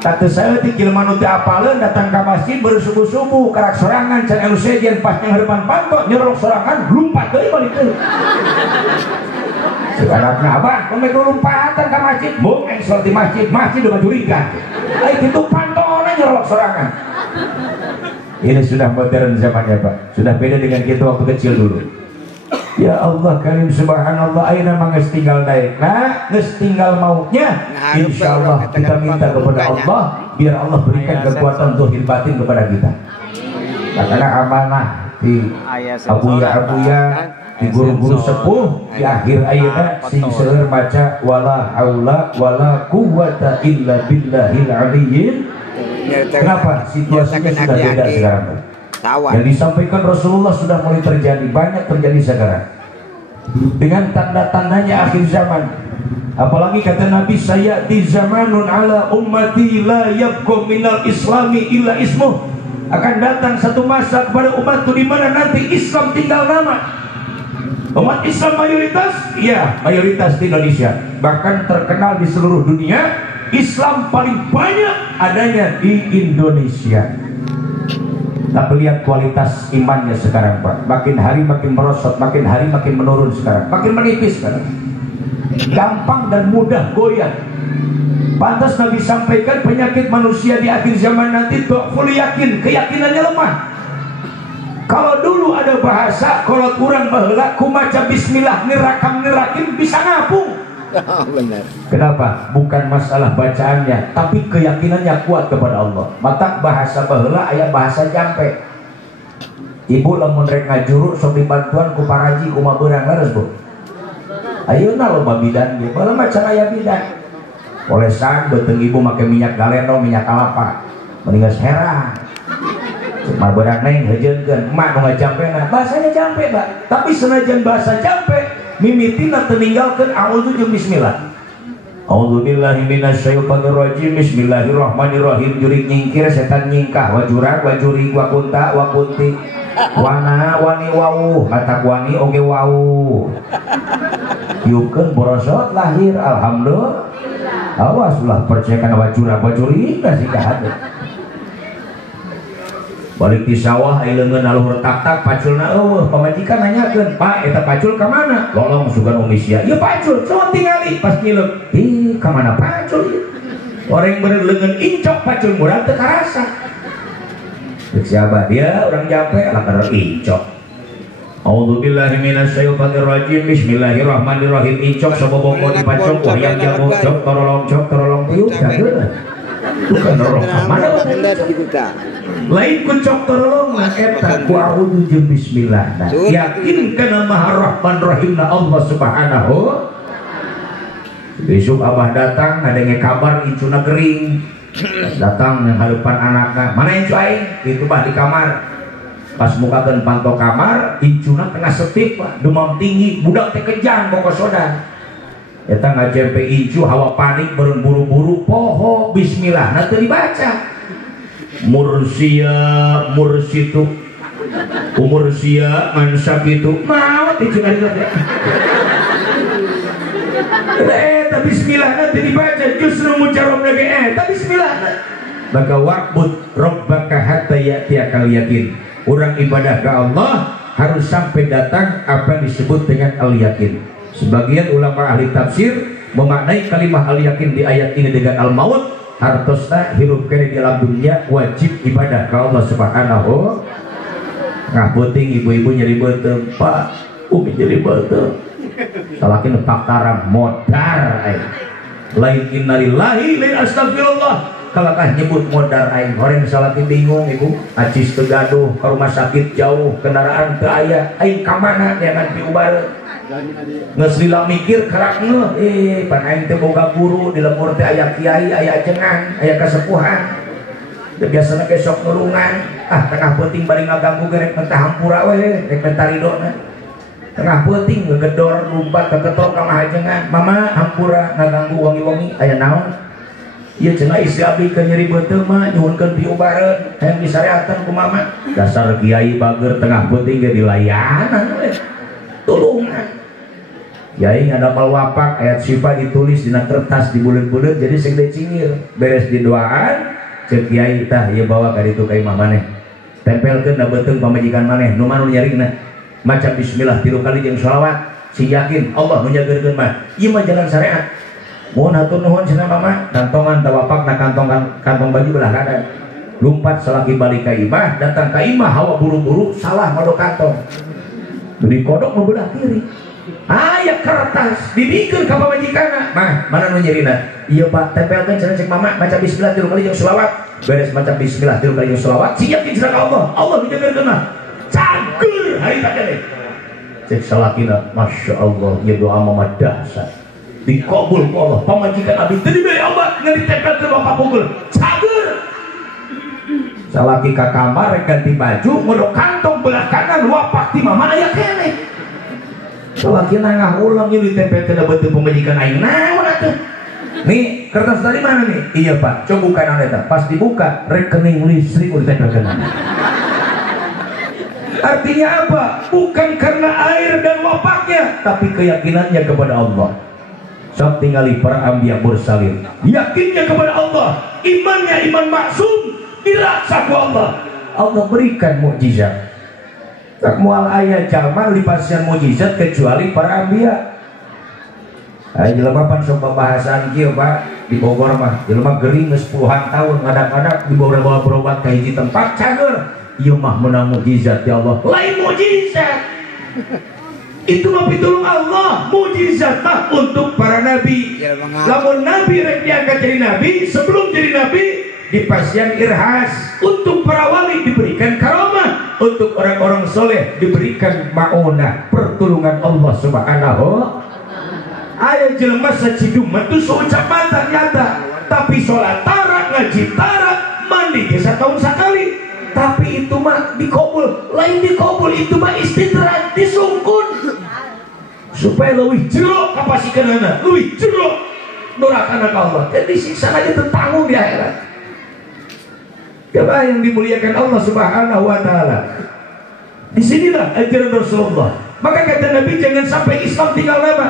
Tatu saeutik jelema nu teu apaleun datang ka masjid baru subuh-subuh karak sorangan can anu sejen pas yang heupan pato nyerok sorangan lumpat deui balik deui. Sekarang abah, pemik lompatan ke masjid, mungkin sholat di masjid udah majurikan. Ayo itu pantone nyerolok sorangan. Ini sudah modern zamannya Pak, sudah beda dengan kita waktu kecil dulu. Ya Allah karim subhanallah, ayeuna mah geus tinggal naik, nah geus tinggal mautnya. Insya Allah kita minta kepada Allah, biar Allah berikan kekuatan zahir batin kepada kita. Karena amanah di abuya di guru-guru sepuh di akhir ayatnya sing seueur maca wala haula wala quwwata illa billahil aliyyil. Kenapa? Situasinya sudah beda sekarang. Yang disampaikan Rasulullah sudah mulai terjadi, banyak terjadi sekarang. Dengan tanda-tandanya akhir zaman. Apalagi kata Nabi, sayati zamanun ala ummati la yabqa minal islami illa ismuh. Akan datang satu masa kepada umatku di mana nanti Islam tinggal nama. Umat Islam mayoritas, ya mayoritas di Indonesia, bahkan terkenal di seluruh dunia. Islam paling banyak adanya di Indonesia. Tapi lihat kualitas imannya sekarang Pak, makin hari makin merosot, makin hari makin menurun sekarang, makin menipis sekarang. Gampang dan mudah goyah. Pantas Nabi sampaikan penyakit manusia di akhir zaman nanti dhaful yakin, keyakinannya lemah. Kalau dulu ada bahasa kalau kurang baheula kumaca bismillah nirakim bisa ngapung. Benar. Kenapa? Bukan masalah bacaannya, tapi keyakinannya kuat kepada Allah. Mata bahasa baheula aya bahasa jampe. Ibu lamun rek ngajuru sok dibantuan ku paraji kumaha beurang leres Bu. Ayeuna loba bidan ge, baheula macan aya bidan. Olesan beuteung ibu make minyak galendo, minyak kelapa. Mending geus herang. Cuma beurang neng heujeunkeun emak nu ngajampena bahasanya jampe Mbak. Tapi senajan bahasa jampe mimitina teu ninggalkeun a'udzu jeung bismillah. A'udzubillahi minasyaitonir rajim. Bismillahirrahmanirrahim. Jurig nyingkir setan nyingkah wajurag wajurig wakunta wakunti wana wani wau matak wani oge wau. Yukeun borosot lahir alhamdulillah. Awas ulah percaya kana wajurag wajurig da sika hade. Balik di sawah leungeun aluhur tak-tak paculna eueuh pamajikan nanyakeun, "Pak, eta pacul ka mana?" "Lolong sugan Indonesia." "Ieu pacul, coba tingali." Pas ngileuk, "Ih, ka mana pacul ieu?" Orang bener leungeun incok pacul murah teu karasa. Cek siapa dia orang jampe ala kana incok. A'udzubillahi minasyaitonir rajim. Bismillahirrahmanirrahim. Incok saboboko dipacok wayang jago cok torolong tiup cageun. Bukan dorong mana kita lain kucok terolong eta ku a'udzu jeung bismillah. Yakin kana Maha Rahman Rahimna Allah Subhanahu. Besok abah datang ngadenge kabar incuna gering. Datang yang hadapan anaknya, "Mana incu aing?" Itu bah di kamar. pas mukakeun panto kamar incuna tengah setip demam tinggi budak teh kejang pokok soda eta ngajempe incu hawa panik beureun buru-buru poho bismillah na teu dibaca mursia mursitu umur sia mansak itu maut incuna dibaca eta bismillah na teu dibaca justru mujarab lagi eta bismillah maka wa'bud rabbaka hatta ya'tiyakal yakin. Orang ibadah ke Allah harus sampai datang apa yang disebut dengan al-yakin. Sebagian ulama ahli tafsir memaknai kalimat al-yakin di ayat ini dengan al-maut, hartosna hirup kene di alam dunia wajib ibadah ke Allah subhanahu. Ngaputing ibu-ibu nyeri beuteung, Pak, umi nyeri beuteung. Salakin faktaran modar lain innalillahi lain astagfirullah. Kalau kah nyebut modal aing orang salaki bingung ibu acis tegaduh ke rumah sakit jauh kendaraan teu aya aing ka mana jangan diubar geus lila mikir kerak ngeuh pan aing teh boga guru di lemur teh aya kiai aya jengan aya kasepuhan teu biasana besok nurungan tengah peuting bari ngaganggu gerek mentah hampura we rek mentaridona tengah peuting ngegedor lumpat keketok ka mahajengan mama hampura ngaganggu wangi-wangi aya naon. Iya cenah istri abdi ke nyeri beuteung mah nyuhunkeun piubareun hayang disareatan ku mama dasar kiai bager tengah peuting ge dilayanan we tulungan kiai ngadapal wapak ayat syifa ditulis dina kertas di buleut-buleut jadi sing dicingir beres didoaan ceuk kiai tah ieu bawa ka ditu ka imah maneh tempelkeun da beuteung pamajikan maneh nu manu nyarina maca bismillah 3 kali jeung shalawat si yakin Allah nu nyageurkeun mah ieu mah jalan syariat. Mohon hatur nuhun cenah mama kantongan tawapak na kantong baju belah kanan lumpat salaki balik ka imah datang ka imah hawa buru-buru salah modok kantong di kodok nu belah kiri aya kertas dibikeun ka pamajikanna mah mana nu nyerina ieu Pak tempelkeun cenah cek mama maca bismillah 3 kali jeung shalawat beres maca bismillah 3 kali jeung shalawat siap cenah Allah Allah dijageurkeun mah cager hari tadi cek salakina masyaallah ieu doa mah dahsyat dikabul ku Allah pamajikan abdi teu diberi obat ngan ditempelkeun bapak pukul cager salaki ka kamar rek ganti baju ngodok kantong belah kanan wapak ti mama aya keneh salaki nangah ulang ieu ditempelkeun beuteung pamajikan aing naon atuh nih kertas dari mana nih iya Pak coba buka eta pas dibuka rekening listrik udah ditempelkeun artinya apa bukan karena air dan wapaknya tapi keyakinannya kepada Allah. Sok tinggali para anbiya mursalin yakinnya kepada Allah imannya iman maksum dirasa ku Allah Allah berikan mukjizat tak moal aya jalma lipasian mukjizat kecuali para anbiya aya jelema pan sok pembahasan kieu Pak di Bogor mah jelema gering geus puluhan tahun ngadak-ngadak dibawa berobat ka hiji tempat cager ieu mah meunang mukjizat ya Allah lain mukjizat itu mah pitulung Allah mukjizat mah untuk para nabi lamun nabi rek diangkat jadi nabi sebelum jadi nabi dipasian irhas untuk para wali diberikan karamah untuk orang-orang soleh diberikan maunah pertolongan Allah subhanahu aya jelema sacidum itu seucapan ternyata tapi sholat tara ngaji tara mandi desa tahun sekali tapi itu mah dikabul lain dikabul itu mah istidraj disungkun supaya lebih jeruk kapasikeunana lebih jeruk dorakana ka Allah dan disiksa aja tertanggung di akhirat jemaah yang dimuliakan Allah subhanahu wa ta'ala disinilah ajaran Rasulullah maka kata Nabi jangan sampai Islam tinggal lama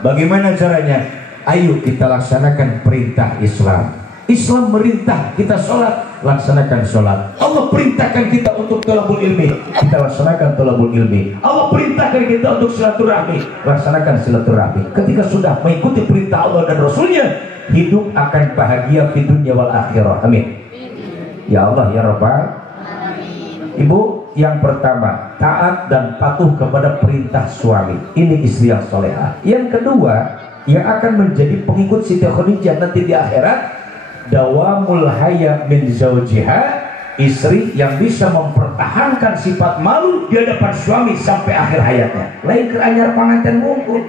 bagaimana caranya ayo kita laksanakan perintah Islam Islam merintah kita sholat, laksanakan sholat. Allah perintahkan kita untuk thalabul ilmi, kita laksanakan thalabul ilmi. Allah perintahkan kita untuk silaturahmi, laksanakan silaturahmi. Ketika sudah mengikuti perintah Allah dan Rasulnya, hidup akan bahagia di dunia wal akhirah. Amin. Ya Allah ya Rabbal. Ibu, yang pertama taat dan patuh kepada perintah suami. Ini istri yang solehah. Yang kedua, yang akan menjadi pengikut Siti Khadijah nanti di akhirat, dawamul haya min zawjiha, istri yang bisa mempertahankan sifat malu di hadapan suami sampai akhir hayatnya. Lain keur anyar panganten mungkul.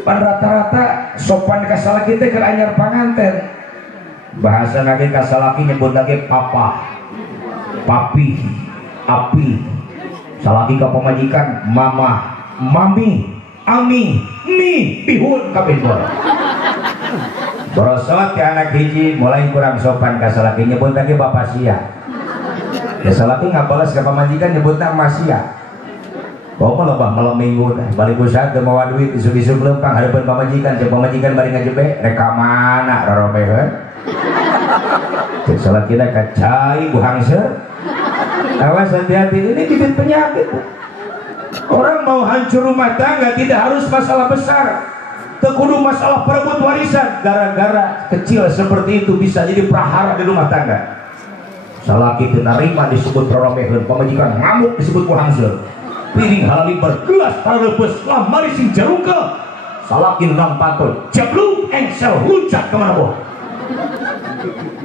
Pan rata-rata sopan ka salaki teh keur anyar panganten. Bahasa lagi ka salaki nyebut lagi papa, papi, api. Salaki ka pamajikan mama, mami, ami, mi, bihun kabeh bola. Borosot ke anak hiji mulai kurang sopan ka salaki nyebut lagi bapak sia. Ya salaki ngabalas ka pamajikan nyebutna mas sia. Kau mah lebah malam minggu balik usaha teu mawa duit isu-isu leumpang hareupeun pamajikan jeung pamajikan bari ngajebe reka mana rorobeheun. Cek salakina kacai buhangseur. Awas hati-hati, ini bibit penyakit. Orang mau hancur rumah tangga tidak harus masalah besar. Tekudu masalah perebut warisan. Gara-gara kecil seperti itu bisa jadi prahara di rumah tangga. Salaki teu narima disebut rorobeheun, pamajikan ngamuk disebut buhangseur. Piring halalibar gelas halaleupes lah mari sing jaruka. Salaki nang pantun jebluk engsel luncat kemana boh.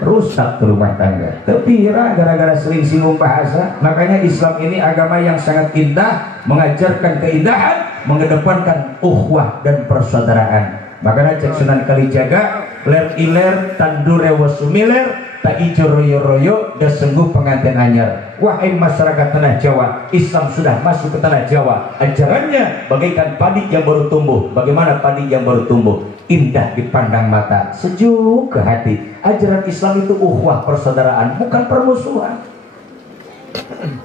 Rusak ke rumah tangga. Terpira gara-gara sering singgung bahasa. Makanya Islam ini agama yang sangat indah, mengajarkan keindahan, mengedepankan ukhuwah dan persaudaraan. Makanya cek Sunan Kalijaga, ler iler tandure wasumiler tak ijo royo-royo dan sungguh pengantin anyar. Wahai masyarakat tanah Jawa, Islam sudah masuk ke tanah Jawa. Ajarannya bagaikan padi yang baru tumbuh. Bagaimana padi yang baru tumbuh? Indah dipandang mata, sejuk ke hati. Ajaran Islam itu ukhuwah persaudaraan, bukan permusuhan.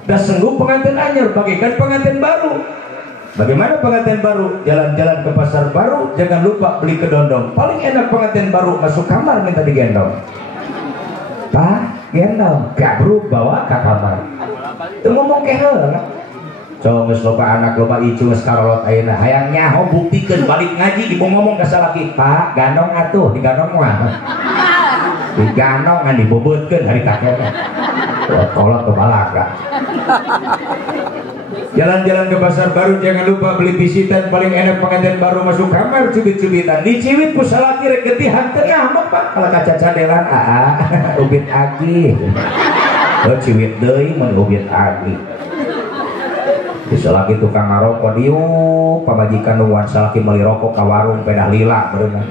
Dan sungguh pengantin anyar bagaikan pengantin baru. Bagaimana pengantin baru? Jalan-jalan ke pasar baru, jangan lupa beli kedondong. Paling enak pengantin baru masuk kamar minta digendong. Pak, gendong, gabruk bawa ke kamar. Itu ngomong keheul. So geus loba anak loba icu geus karolot ayeuna. Hayang nyaho buktikeun balik ngaji dibu ngomong ka salaki, "Pak, gandong atuh, digandong mah." Digandong ngan dibobeutkeun hari kakekna. Kolot ke balaga. Jalan-jalan ke pasar baru jangan lupa beli bisitan paling enak pengantin baru masuk kamar cubit-cubitan diciwit ku salaki rek getihan tengah mah Pak kalau kaca cadelan ubit agi. Oh ciwit deui mun ubit agi. Bisa lagi tukang ngarokok diuk pamajikan nuan salaki meuli rokok ka warung pedah lila berenang.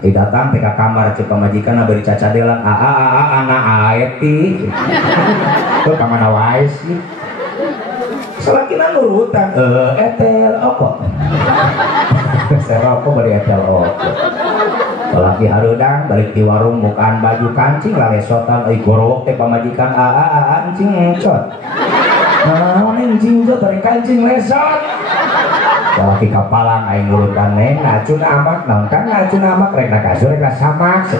Datang teh ka kamar cek pamajikan bari cacadelan anak aeti. Tuh ka mana wae sih. Salaki nurutan etel okok. Serokok bari etel okok. Salaki hareudang balik di warung mukaan baju kancing lalesotan euy gorowok teh pamajikan anjing ngecot. Naon anjing teh dari kancing lesot. Salaki kapalang aing nurutan neng ngacun amak naon kan ngacun amak rek na kasur rek samak.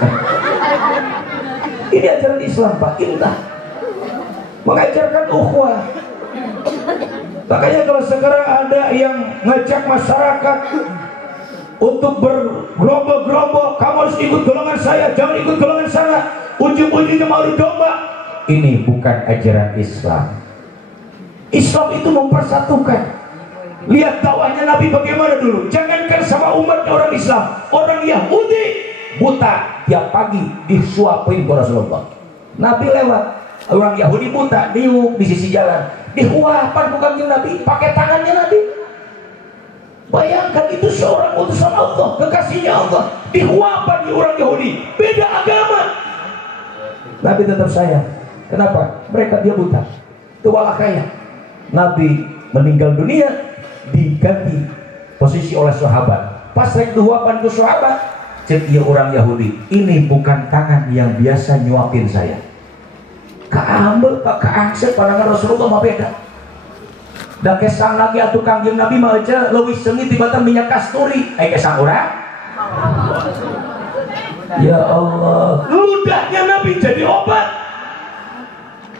Ini ajaran Islam Pak indah. Mengajarkan ukhuwah. Makanya kalau sekarang ada yang ngajak masyarakat untuk bergerombol-gerombol, kamu harus ikut golongan saya, jangan ikut golongan sana, ujung-ujungnya mau adu domba. Ini bukan ajaran Islam. Islam itu mempersatukan. Lihat dakwahnya Nabi bagaimana dulu. Jangankan sama umatnya orang Islam, orang Yahudi buta tiap pagi disuapin ke Rasulullah. Nabi lewat, orang Yahudi buta diuk di sisi jalan. Dihuapan bukan Nabi, pakai tangannya Nabi. Bayangkan itu seorang utusan Allah, kekasihnya Allah, dihuapan di orang Yahudi, beda agama. Nabi tetap sayang. Kenapa? Mereka dia buta, tuwala kaya. Nabi meninggal dunia, diganti posisi oleh sahabat. Pas rek dihuapan ke sahabat, cek dia orang Yahudi, ini bukan tangan yang biasa nyuapin saya. Kaambel pak kaangse pandangan Rasulullah mah beda. Da kesang lagi atuh kangjeng Nabi mah aja leuwih seungit tibatan minyak kasturi. Kesang urang. Ya Allah, ludahnya Nabi jadi obat.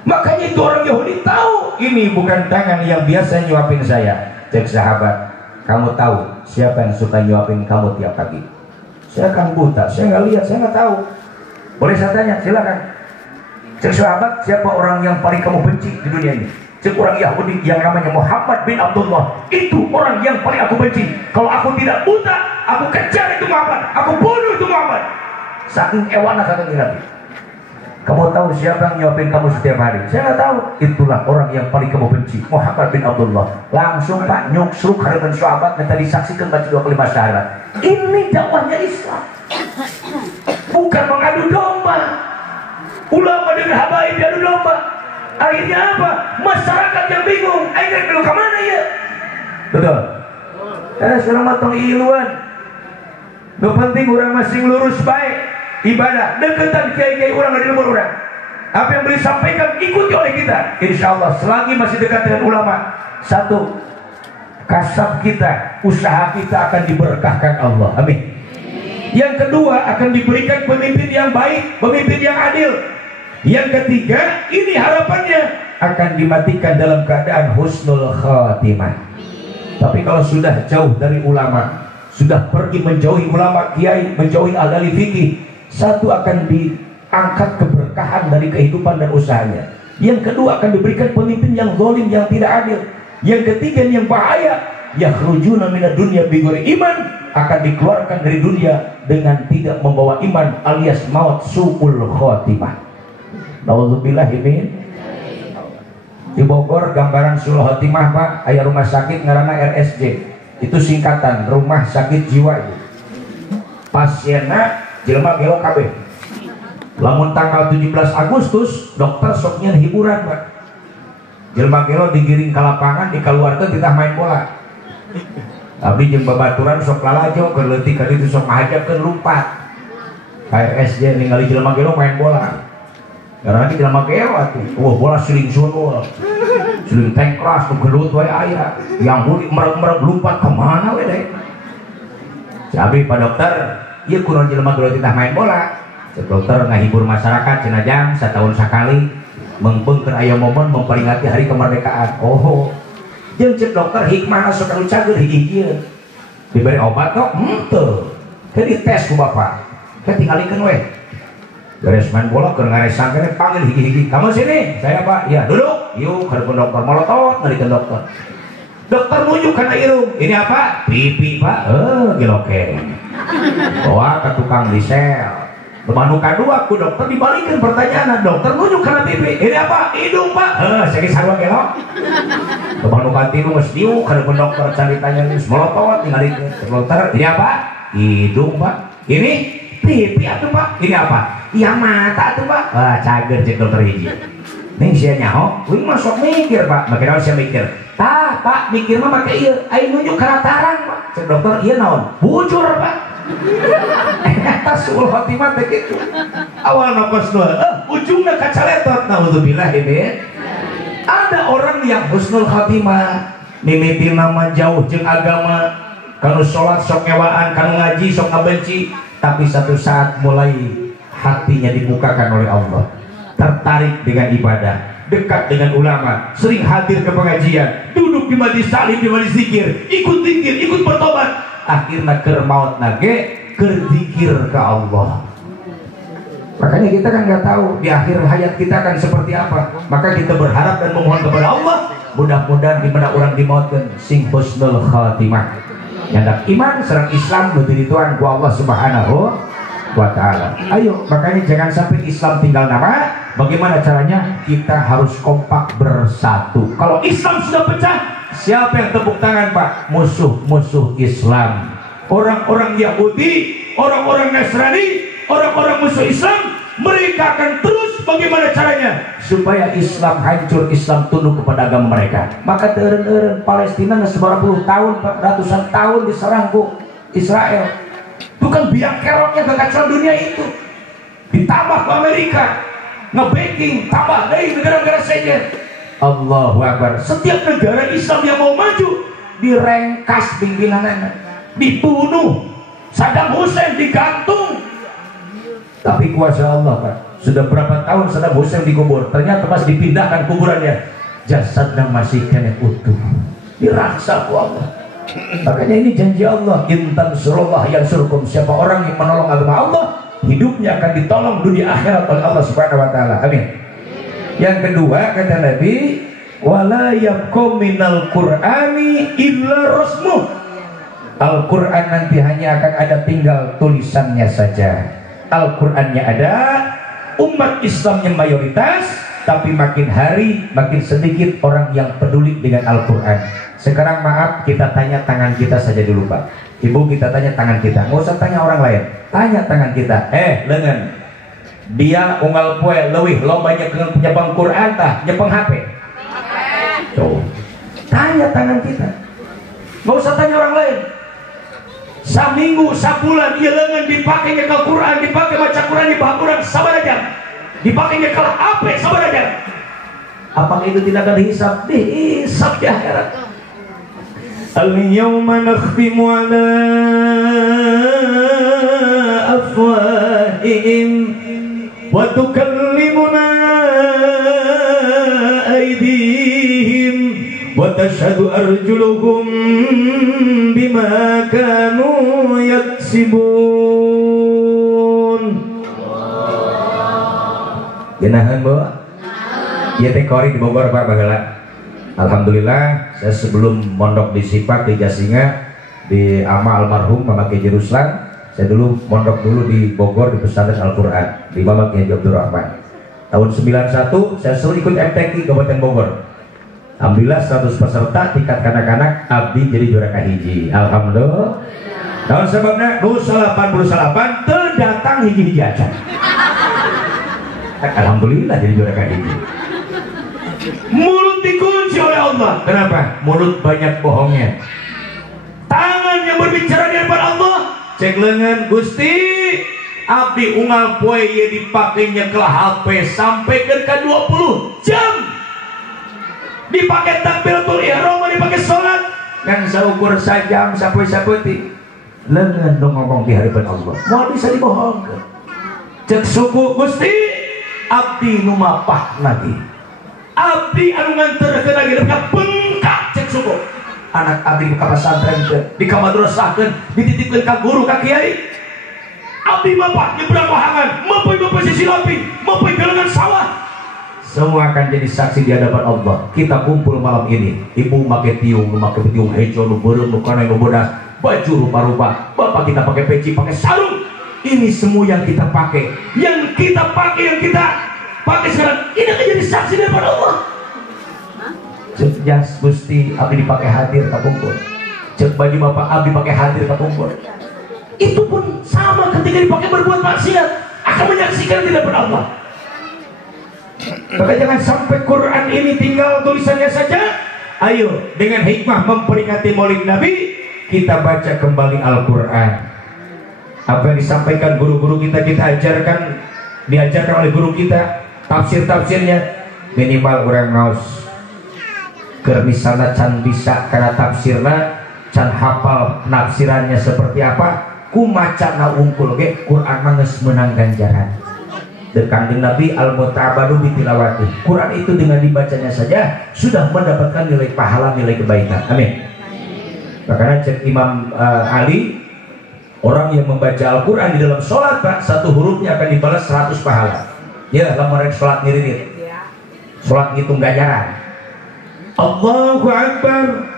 Makanya itu orang Yahudi tahu ini bukan tangan yang biasa nyuapin saya. Cek sahabat, kamu tahu siapa yang suka nyuapin kamu tiap pagi? Saya kan buta, saya nggak lihat, saya nggak tahu. Boleh saya tanya? Silakan. Cek sahabat, siapa orang yang paling kamu benci di dunia ini? Cek orang Yahudi yang namanya Muhammad bin Abdullah. Itu orang yang paling aku benci. Kalau aku tidak buta, aku kejar itu Muhammad, aku bunuh itu Muhammad. Saking ewana kata Nabi. Kamu tahu siapa yang nyuapin kamu setiap hari? Saya nggak tahu. Itulah orang yang paling kamu benci, Muhammad bin Abdullah. Langsung Pak nyuksruk harapan sahabat yang tadi saksikan baca 2 kalimat syahadat. Ini dakwahnya Islam, bukan mengadu domba. Ulama dengan habaib diadu domba. Akhirnya apa? Masyarakat yang bingung. Akhirnya belum kemana ya? Betul. Sekarang matang iluan. Gak penting orang masing lurus baik ibadah. Deketan kiai-kiai orang dari luar orang. Apa yang boleh sampaikan ikuti oleh kita. Insya Allah selagi masih dekat dengan ulama, satu, kasab kita, usaha kita akan diberkahkan Allah. Amin. Yang kedua, akan diberikan pemimpin yang baik, pemimpin yang adil. Yang ketiga, ini harapannya akan dimatikan dalam keadaan husnul khatimah. Tapi kalau sudah jauh dari ulama, sudah pergi menjauhi ulama kiai, menjauhi ahli fikih, satu akan diangkat keberkahan dari kehidupan dan usahanya. Yang kedua, akan diberikan pemimpin yang zalim, yang tidak adil. Yang ketiga yang bahaya, yakhrujuna minad dunya bighairi iman, akan dikeluarkan dari dunia dengan tidak membawa iman alias maut su'ul khotimah. Nauzubillah min. Di Bogor gambaran su'ul khotimah Pak, aya rumah sakit ngaranna RSJ. Itu singkatan rumah sakit jiwa itu. Pasienna jelema gelo kabeh. Lamun tanggal 17 Agustus dokter sok nyeun hiburan Pak. Jelema gelo digiring ke lapangan, dikeluarkeun titah main bola. Abdi jeung babaturan sok lalajo keur leutik ka ditu sok ngahajabkeun lumpat. KRSJ ningali jelema gelo main bola. Karena di jelema gelo atuh, bola siling sunul. Siling tengkras nu gelut wae aya. Yang huli mereg-mereg lumpat ka mana we deh. Si abdi Pak Dokter, ieu kunaon jelema gelo titah main bola. Si dokter ngahibur masyarakat cenah jam satahun sakali. Mengpeung keur aya momen memperingati hari kemerdekaan. Oh. Jeung cek dokter hikmah sok anu cager hiji-hiji diberi obat kok henteu ke dites ku bapak ke tinggalikeun we beres main bola keur ngaresan keneh panggil hiji-hiji kamu sini saya Pak ya duduk yuk ke dokter molotot ngalikeun dokter dokter nunjuk kana irung ini apa pipi Pak giloke bawa ke tukang disel Manu kadua ku dokter dibalikin pertanyaan dokter nunjuk kana pipi ini apa hidung Pak sakit sarua gelok Manu katilu geus diu kana dokter caritanya geus molotot ningali dokter ini apa hidung Pak ini pipi atuh Pak ini apa iya mata atuh Pak cager cek dokter hiji ning sia nyaho kuing masuk mikir Pak make naon sia mikir tah Pak mikir mah make ieu ai nunjuk kana tarang Pak cek dokter ieu naon bujur Pak eta suul khotimah teh kitu awal husnul ujungna kacaletot naudzubillah ini ada orang yang husnul khotimah mimiti nama jauh jeung agama kanu salat sok ngewaan kanu ngaji sok ngabenci tapi satu saat mulai hatinya dibukakan oleh Allah tertarik dengan ibadah dekat dengan ulama sering hadir ke pengajian duduk di majelis salim di majelis zikir ikut zikir ikut bertobat akhirnya keur maut nage keur zikir ke Allah. Makanya kita kan nggak tahu di akhir hayat kita akan seperti apa. Maka kita berharap dan memohon kepada Allah mudah-mudahan di mana orang dimautkeun sing husnul khatimah. Nyandak iman sareng Islam beuti dituan ku Allah Subhanahu wa taala. Ayo, makanya jangan sampai Islam tinggal nama. Bagaimana caranya? Kita harus kompak bersatu. Kalau Islam sudah pecah, siapa yang tepuk tangan Pak? Musuh-musuh Islam, orang-orang Yahudi, orang-orang Nasrani, orang-orang musuh Islam. Mereka akan terus bagaimana caranya supaya Islam hancur, Islam tunduk kepada agama mereka. Maka teureun-eureun Palestina geus puluh tahun, ratusan tahun diserang ku Israel. Bukan biang keroknya kekacauan dunia itu. Ditambah ke Amerika, nge-backing, tambah dari negara-negara saja. Allahu Akbar. Setiap negara Islam yang mau maju direngkas pimpinannya, dibunuh. Saddam Hussein digantung. Tapi kuasa Allah Pak, sudah berapa tahun Saddam Hussein dikubur, ternyata pas dipindahkan kuburannya jasadnya masih kena utuh, dirangsak Allah. Makanya ini janji Allah, intan surullah yang surkum, siapa orang yang menolong agama Allah hidupnya akan ditolong dunia akhirat oleh Allah Subhanahu wa taala. Amin. Yang kedua kata Nabi, wala yabqa minal qur'ani illa rasmuh. Al-Qur'an nanti hanya akan ada tinggal tulisannya saja. Al-Qur'annya ada, umat Islamnya mayoritas, tapi makin hari makin sedikit orang yang peduli dengan Al-Qur'an. Sekarang maaf, kita tanya tangan kita saja dulu Pak. Ibu, kita tanya tangan kita, nggak usah tanya orang lain, tanya tangan kita. Lengan, dia unggal poe leuwih loba nyepeng Quran tah nyepeng HP. Tuh. Tanya tangan kita. Nggak usah tanya orang lain. Saminggu, sabulan ieu leungeun dipake nyekel Quran, dipake maca Quran di bahaguran sabaraha jam. Dipake nyekel HP sabaraha jam. Apakah itu tidak akan dihisab? Dihisab di akhirat. Al-yawma nakhtimu ala afwahihim wa tukallimuna aydihim wa tashhadu arjuluhum bima kanu yaksibun. Genahan bawa ya teh kori di Bogor Pak baheula. Alhamdulillah saya sebelum mondok di Sipak di Jasinga di ama almarhum Mama Kiai Ruslan, saya dulu mondok dulu di Bogor di pesantren Al-Qur'an di Mama Kiai Abdul Rahman. Tahun 91 saya suruh ikut MTQ Kabupaten Bogor. Alhamdulillah 100 peserta tingkat kanak-kanak abdi jadi juara kahiji. Alhamdulillah. Tahun sebabnya 88 terdatang hiji-hiji aja. Alhamdulillah jadi juara kahiji. Mulut dikunci oleh Allah. Kenapa? Mulut banyak bohongnya. Tangan yang berbicara di hadapan Allah. Cek lengan Gusti abdi unggal poe ye dipake nyekel HP sampai ke 20 jam. Dipake takbiratul ihram, dipake salat kan saukur sajam sampai saputi. Lengan dong ngomong di hadapan Allah. Mau bisa dibohongkan. Cek suku Gusti abdi nu mapah lagi. Abdi anu nganterkeun lagi ka bengkak cek suku. Anak abdi ka pesantren teh di ka madrasahkeun dititipkeun ka guru ka kiai. Abdi bapak nyebrang wahangan, meupeui-meupeui sisi lopi, meupeui galengan sawah. Semua akan jadi saksi di hadapan Allah. Kita kumpul malam ini. Ibu make tiung, make tiung hejo, nu beureum, nu kana, nu bodas, baju rupa-rupa. Bapak kita pakai peci, pakai sarung. Ini semua yang kita pakai, yang kita pakai, yang kita pakai sekarang ini akan jadi saksi di hadapan Allah. Cek jas Gusti abdi dipakai hadir ka kumpul. Cek baju bapak abdi pakai hadir ka kumpul. Itu pun sama ketika dipakai berbuat maksiat akan menyaksikan di hadapan Allah. Maka jangan sampai Quran ini tinggal tulisannya saja. Ayo dengan hikmah memperingati Maulid Nabi kita baca kembali Al-Quran. Apa yang disampaikan guru-guru kita ajarkan, diajarkan oleh guru kita. Tafsir-tafsirnya minimal orang ngaos keur misalna can bisa karena tafsirna can hafal nafsirannya seperti apa kumacana unggul ge Quran mah geus meunang ganjaran. Kanjeng Nabi al-mutabadu bitilawati. Quran itu dengan dibacanya saja sudah mendapatkan nilai pahala, nilai kebaikan. Amin. Makanya cek Imam Ali, orang yang membaca Al-Quran di dalam sholat Pak, satu hurufnya akan dibalas 100 pahala. Ya, lamun rek sholat ngirit. Sholat ngitung ganjaran. Allahu Akbar.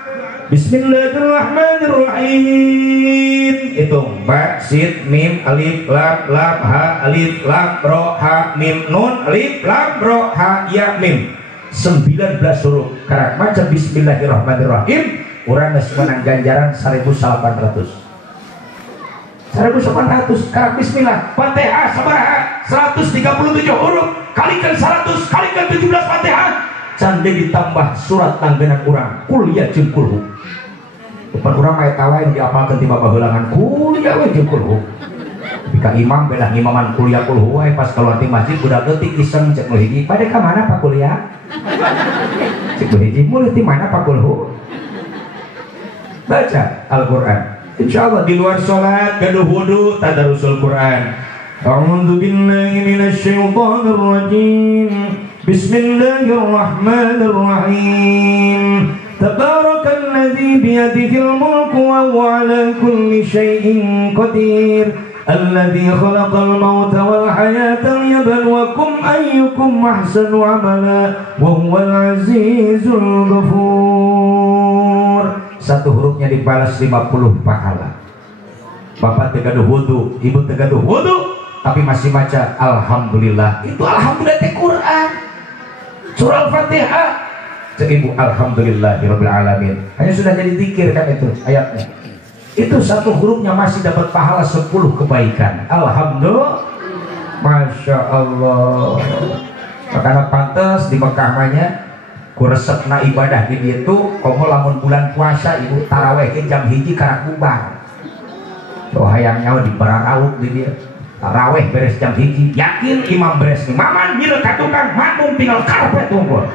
Bismillahirrahmanirrahim. Hitung ba, sin, mim, alif, lam, ha, alif, lam, ro, ha, mim, nun, alif, lam, ro, ha, ya, mim. 19 huruf. Karak maca Bismillahirrahmanirrahim. Urang geus menang ganjaran 1.800. 1.800 karak Bismillah. Fatihah sabaraha? 137 huruf. Kalikan 100, kalikan 17 Fatihah. Cande ditambah surat langganan urang kuliah jeung kulhu. Depan urang mah eta wae diapalkeun ti bapak heulangan kuliah we jeung kulhu. Bika imam belah imaman kuliah kulhu wae pas keluar ti masjid budak leutik iseng cek nu hiji, "Pada ka mana Pak kuliah?" Cek nu hiji, "Mulih ti mana Pak kulhu?" Baca Al-Qur'an. Insyaallah di luar salat gaduh wudu tadarusul Qur'an. A'udzu billahi minasy syaithanir rajim. Bismillahirrahmanirrahim. Tabarakalladzi biyadihil mulku wa huwa 'ala kulli syai'in qadir. Alladzi khalaqal mauta wal hayata liyabluwakum ayyukum ahsanu 'amala wa huwal 'azizul ghafur. Satu hurufnya dibalas 50 pahala. Bapak tegaduh wudu, ibu tegaduh wudu, tapi masih baca alhamdulillah. Itu alhamdulillah teh Quran. Surah Al-Fatihah. Cek ibu alhamdulillahirabbil alamin. Hanya sudah jadi zikir kan itu ayatnya. Itu satu hurufnya masih dapat pahala 10 kebaikan. Alhamdulillah. Masya Allah. Makanya pantas di Mekah mahnya ku resepna ibadah di dia tuh komo lamun bulan puasa ibu taraweh ke jam hiji karak bubar. Tuh hayang nyawa di bararauk di dia. Taraweh beres jam hiji, yakin imam beres nih. Maman bila katukang makmum tinggal karpet unggul.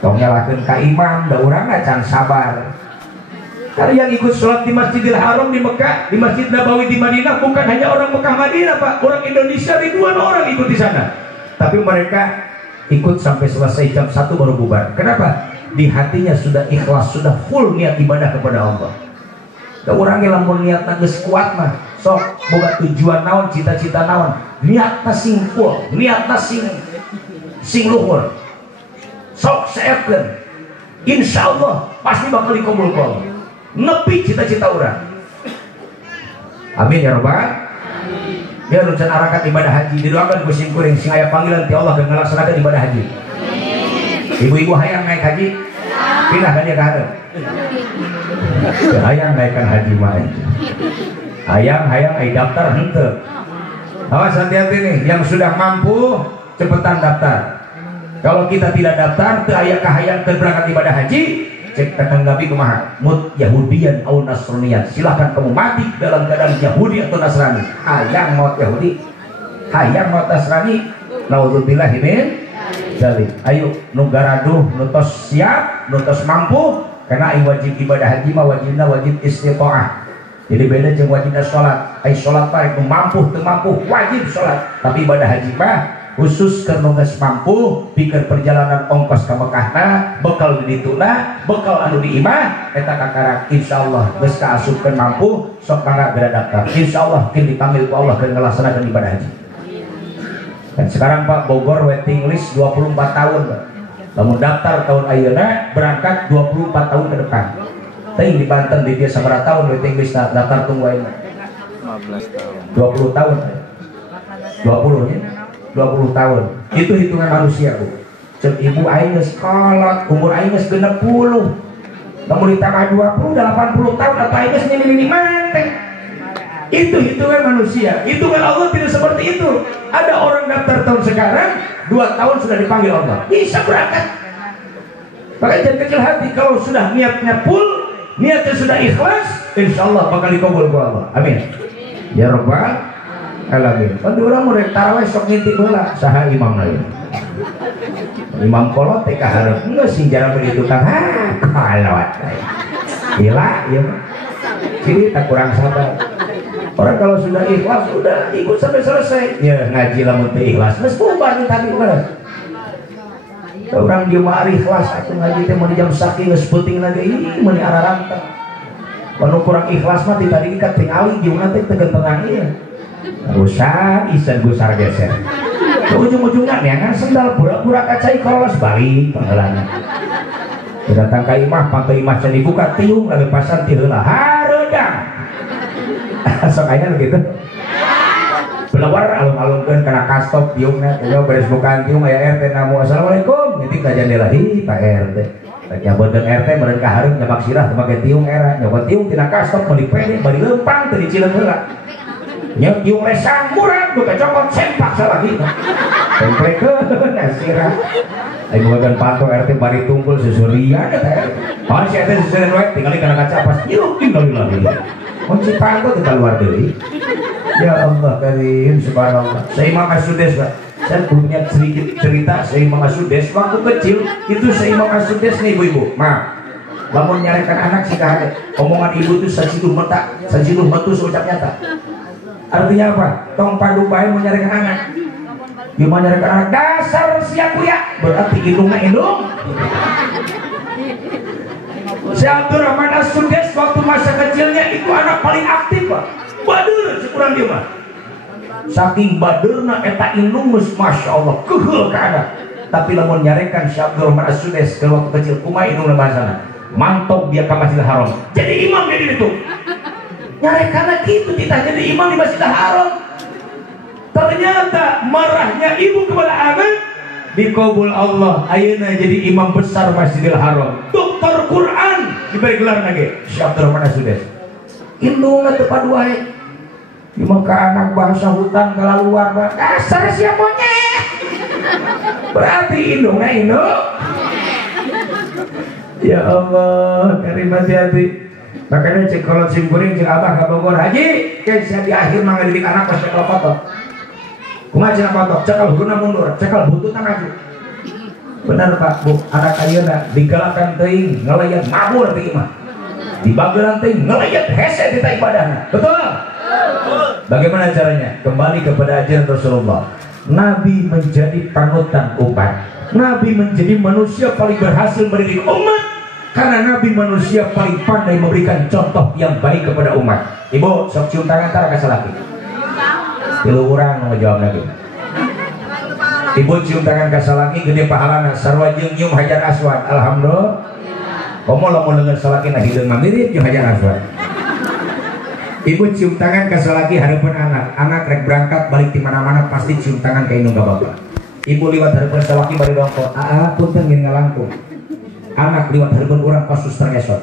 Tong nyalakeun ka imam, da urang can sabar. Karena yang ikut sholat di Masjidil Haram di Mekah, di Masjid Nabawi di Madinah bukan hanya orang Mekah Madinah Pak, orang Indonesia ribuan orang ikut di sana. Tapi mereka ikut sampai selesai jam 1 baru bubar. Kenapa? Di hatinya sudah ikhlas, sudah full niat ibadah kepada Allah. Da urang lamun niatna geus kuat mah, sok boga tujuan naon, cita-cita naon, niatna sing full, niatna sing luhur. Sok seepkeun. Insyaallah pasti bakal dikabulkan. Nepi cita-cita orang. Amin ya rabbal. Ya nu can arakan ibadah haji didoakan ku sing kuring sing aya panggilan ti Allah keur ngalaksanakeun ibadah haji. Ibu-ibu hayang naik haji? Pindah ka dia ka hareup. Hayang naikkan haji mah. Hayang ai daftar henteu. Awas hati-hati nih, yang sudah mampu cepetan daftar. Kalau kita tidak daftar teu aya kahayang keur berangkat ibadah haji, cek tetanggabi kumaha mut Yahudian atau Nasranian, silahkan kamu mati dalam keadaan Yahudi atau Nasrani. Hayang maut Yahudi, hayang maut Nasrani, naudzubillah min dzalik. Ayo nu garaduh, nu tos siap, nu tos mampu, karena wajib ibadah haji mah wajibna wajib istitaah. Jadi beda jeung wajibna salat. Ai salat mah nu mampu teu mampu wajib salat, tapi ibadah haji mah khusus karena geus mampu pikir perjalanan ongkos ke Mekahna, bekal di dituna, bekal anu di imah eta kakarak insyaallah geus kaasupkeun mampu sok mangga geura daftar. Insyaallah kin dipanggil ku Allah keur ngalaksanakeun ibadah haji. Dan sekarang Pak Bogor waiting list 24 tahun Pak. Lamun daftar tahun ayeuna berangkat 24 tahun ke depan. Teuing di Banten di dia sabaraha tahun waiting list daftar tunggu ayeuna? 15 tahun. 20 tahun. 20 ya. 20 tahun itu hitungan manusia Bu. Cek ibu aing geus kolot, umur aing geus 60. Namun ditambah 20 udah 80 tahun atau aing geus nyini manteng. Itu hitungan manusia. Hitungan Allah tidak seperti itu. Ada orang daftar tahun sekarang 2 tahun sudah dipanggil Allah, bisa berangkat. Maka jangan kecil hati kalau sudah niatnya full, niatnya sudah ikhlas, insyaallah bakal dikabul ku Allah. Amin. Ya Rabbal alamin. Kan urang murid tarawih sok ngintip heula saha imam lain. Imam kolot teh ka hareup geus sing jarang begitu kan. Kalot. Gila ieu mah. Jadi tak kurang sabar. Orang kalau sudah ikhlas sudah ikut sampai selesai. Ya ngaji lamun teu ikhlas geus bubar tadi beres. Orang dia mah ikhlas atuh ngaji teh mun jam saking geus peuting lagi ih mun ararantang. Mun kurang ikhlas mah tadi ka tingali jiuna teh teu tenang ieu. Rusak isen gusar geser. Ujung-ujungnya neangan sendal pura-pura kacai kolos balik penghalangan. Datang ka imah pangke imah can dibuka tiung lagi pasan ti heula hareudang. Sok aya gitu. Belawar alung-alungkeun kana kastop tiungna aya beres bukaan tiung aya RT namu assalamualaikum ngiting ka jendela hi Pak RT. Nyabeutkeun RT meureun ka hareup nyabak sirah teu make tiung era nyoba tiung tina kastop meuli pede bari leumpang teu dicileun heula. Nya tiung lesang murah buka cokot sempak salagi. Templekeun asirah. Aing bogan pato RT bari tungkul susurian eta. Pan si eta susurian wae tinggali kana kaca pas yuk tinggal lagi. Mun si pato teh keluar deui. Ya Allah karim subhanallah. Saya Imam As-Sudais Pak. Saya punya sedikit cerita saya Imam As-Sudais waktu kecil itu saya Imam As-Sudais nih ibu-ibu. Maaf. Lamun nyarekan anak sih kahade. Omongan ibu itu sajiduh mata, sajiduh metu ucap nyata. Artinya apa? Tong padu bae menyarikan anak. Gimana nyarikan anak? Dasar siap kuya. Berarti indungnya indung. Si Abdurrahman As-Sudais waktu masa kecilnya itu anak paling aktif Pak. Badur sekurang dia mah. Saking baderna eta indung masya Allah keheul ka anak. Tapi lamun nyarikan si Abdurrahman As-Sudais ke waktu kecil kumaha indungna bahasana. Mantap dia ke Masjidil Haram. Jadi imam jadi itu. Nyari karena gitu kita jadi imam di Masjidil Haram. Ternyata marahnya ibu kepada anak dikabul Allah. Ayeuna jadi imam besar Masjidil Haram. Dokter Quran diberi gelar lagi. Syekh Abdurrahman As-Sudais. Indung teu padu wae. Maka anak bahasa hutan kalau luar dasar siapa monyet. Berarti indung. Ya Allah, karim hati-hati. Makanya cek kalau simpuring cek abah ke Bogor haji, kayak saya di akhir mengedidik anak pas cekal foto. Kumaha cekal foto, cekal huruna mundur, cekal buntutna maju. Benar Pak Bu, anak ayeuna digalakan teuing ngelayan mabur teh mah. Dibageran teuing ngelayan hese di ibadahna. Betul? Bagaimana caranya? Kembali kepada ajaran Rasulullah. Nabi menjadi panutan umat. Nabi menjadi manusia paling berhasil mendidik umat karena Nabi manusia paling pandai memberikan contoh yang baik kepada umat. Ibu, sok cium tangan tara ka salaki. Tilu urang ngejawab Nabi. Ibu cium tangan ka salaki gede pahalana sarua jeung nyium Hajar Aswad. Alhamdulillah. Komo lamun leungeun salaki na hideung mah mirip jeung Hajar Aswad. Ibu cium tangan ke salaki harapan anak rek berangkat balik di mana-mana pasti cium tangan ke indung ka bapak. Ibu liwat harapan salaki bari dongkol, punten ngin ngalangkung. Anak liwat harapan urang pas suster ngesot.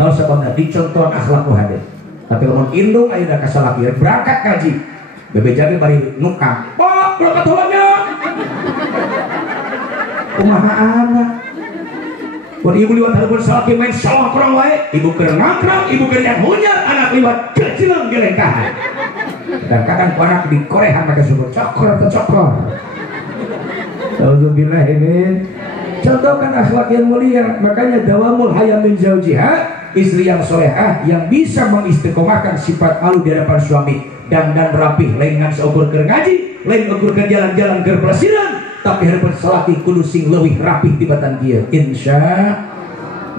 Lalu sababna dicontohan akhlak hadir. Tapi lamun indung ayeuna ka salaki berangkat kaji. Bebe-jabe bari nukang. Pok, berangkat heunya. Kumaha anak? Kalau ibu liwat harapan salaki main sawah kurang wae, ibu keur ngakrang, ibu keur yang hunyar, anak liwat kecileung gelengkahan. Kadang-kadang anak dikorehan pakai suku cokor. Alhamdulillah ini contohkan akhlak yang mulia. Makanya dawamul hayam min zaujiha, istri yang solehah yang bisa mengistiqomahkan sifat malu di hadapan suami. Dan rapih, lain ngan seukur keur ngaji, lain ukur keur jalan-jalan keur pelesiran. Tapi harapan salaki kudu sing leuwih rapih tibatan dia. Insya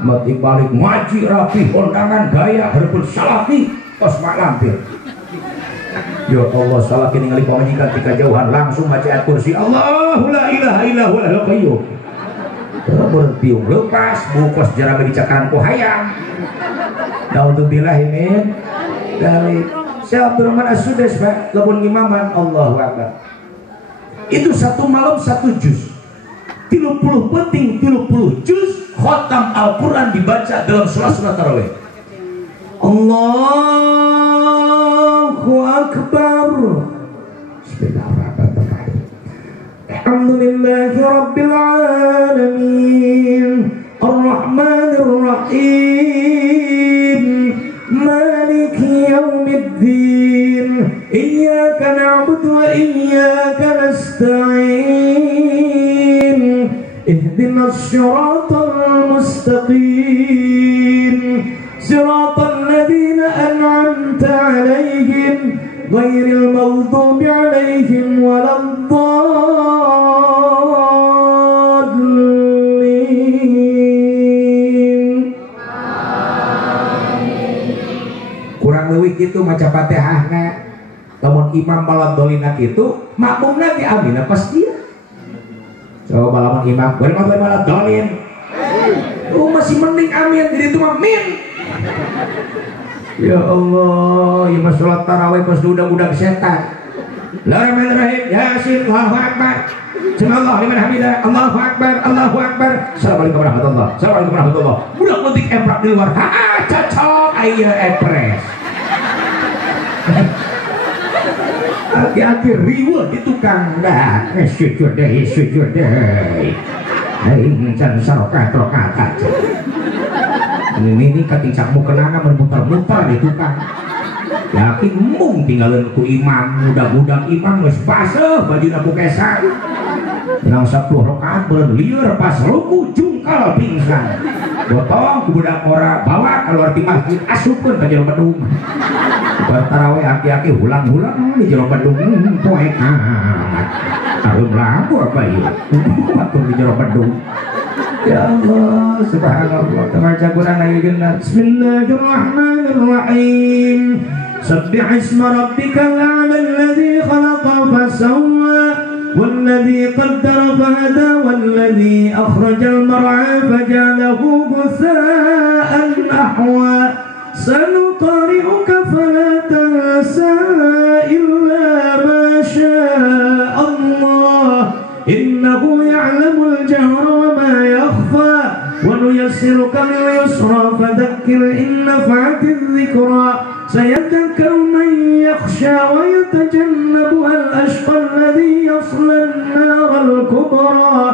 mati balik ngaji rapih kondangan gaya harapan salaki tos mak lampir. Ya Allah, salaki ningali pamajikan tika jauhan langsung maca kursi Allahu la ilaha illa huwal qayyum. Bertiung lepas bukos jarame dicakan ku hayang. Naudzubillah min dari Syekh Abdurrahman As-Sudais Pak lamun ngimaman Allahu akbar. Itu satu malam satu juz 30 penting 30 juz khatam Al-Quran dibaca dalam sholat tarawih. Allahu Akbar. Bismillahirrahmanirrahim. Alhamdulillahi Rabbil Alamin Ar-Rahmanir Rahim Maliki Yawmiddin Iyyaka na'budu wa iyyaka nasta'in Ihdinas siratal mustaqim Siratal ladzina an'amta 'alaihim ghairil maghdubi 'alaihim waladdallin. Kurang leuwih kitu maca Fatihahna. Lamun imam malam dolina gitu, makmum nanti amin pas dia. Coba lamun imam, gue malam dolin. Masih mending amin, jadi itu amin. Ya Allah, imam sholat tarawih pas udang-udang setan. Bismillahirrahmanirrahim, Yasin, Allahu Akbar. Subhanallah liman hamidah, Allahu Akbar, Allahu Akbar. Assalamualaikum warahmatullahi. Assalamualaikum warahmatullahi. Budak mutik emprak di luar. Cocok, ayo epres. Hati-hati riweuh di tukang dah sujud deh can sarokat aja ini katincakmu kenanga bermutar-mutar di tukang yakin mung tinggalin ku imam budak-budak imam geus paseuh bajuna ku kesan nang 10 rakaat beun lieur pas ruku jungkal pingsan botong ku budak ora bawa keluar ti masjid asupkeun ka jero bedung tarawih aki-aki hulang-hulang di jero bedung poek amat tarum lagu apa ya waktu di jero bedung. Ya Allah subhanallah tamaca Quran ayeuna Bismillahirrahmanirrahim Sabbih isma rabbikal a'la alladzi khalaqa fasawwa والذي قدر فهدى والذي أخرج المرعى فجعله غثاء أحوى سنقرئك فلا تنسى إلا ما شاء الله إنه يعلم الجهر وما يخفى ونيسرك لليسرى فذكر إن نفعت الذكرى سيذكر من يخشى ويتجنبها الأشقى الذي يصلى النار الكبرى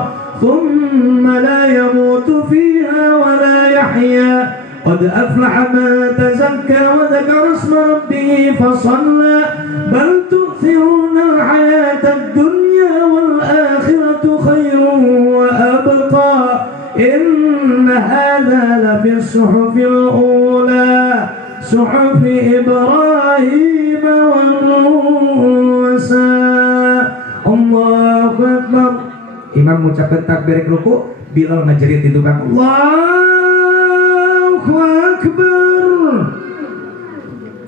ثم لا يموت فيها ولا يحيا قد أفلح من تزكى وذكر اسم ربه فصلى بل تؤثرون الحياة الدنيا والآخرة خير وأبقى إن هذا لفي الصحف الأولى صحف إبراهيم وموسى. Allahu Akbar. Imam mengucapkan takbir ruku, Bilal ngajerit itu kan Allahu Akbar.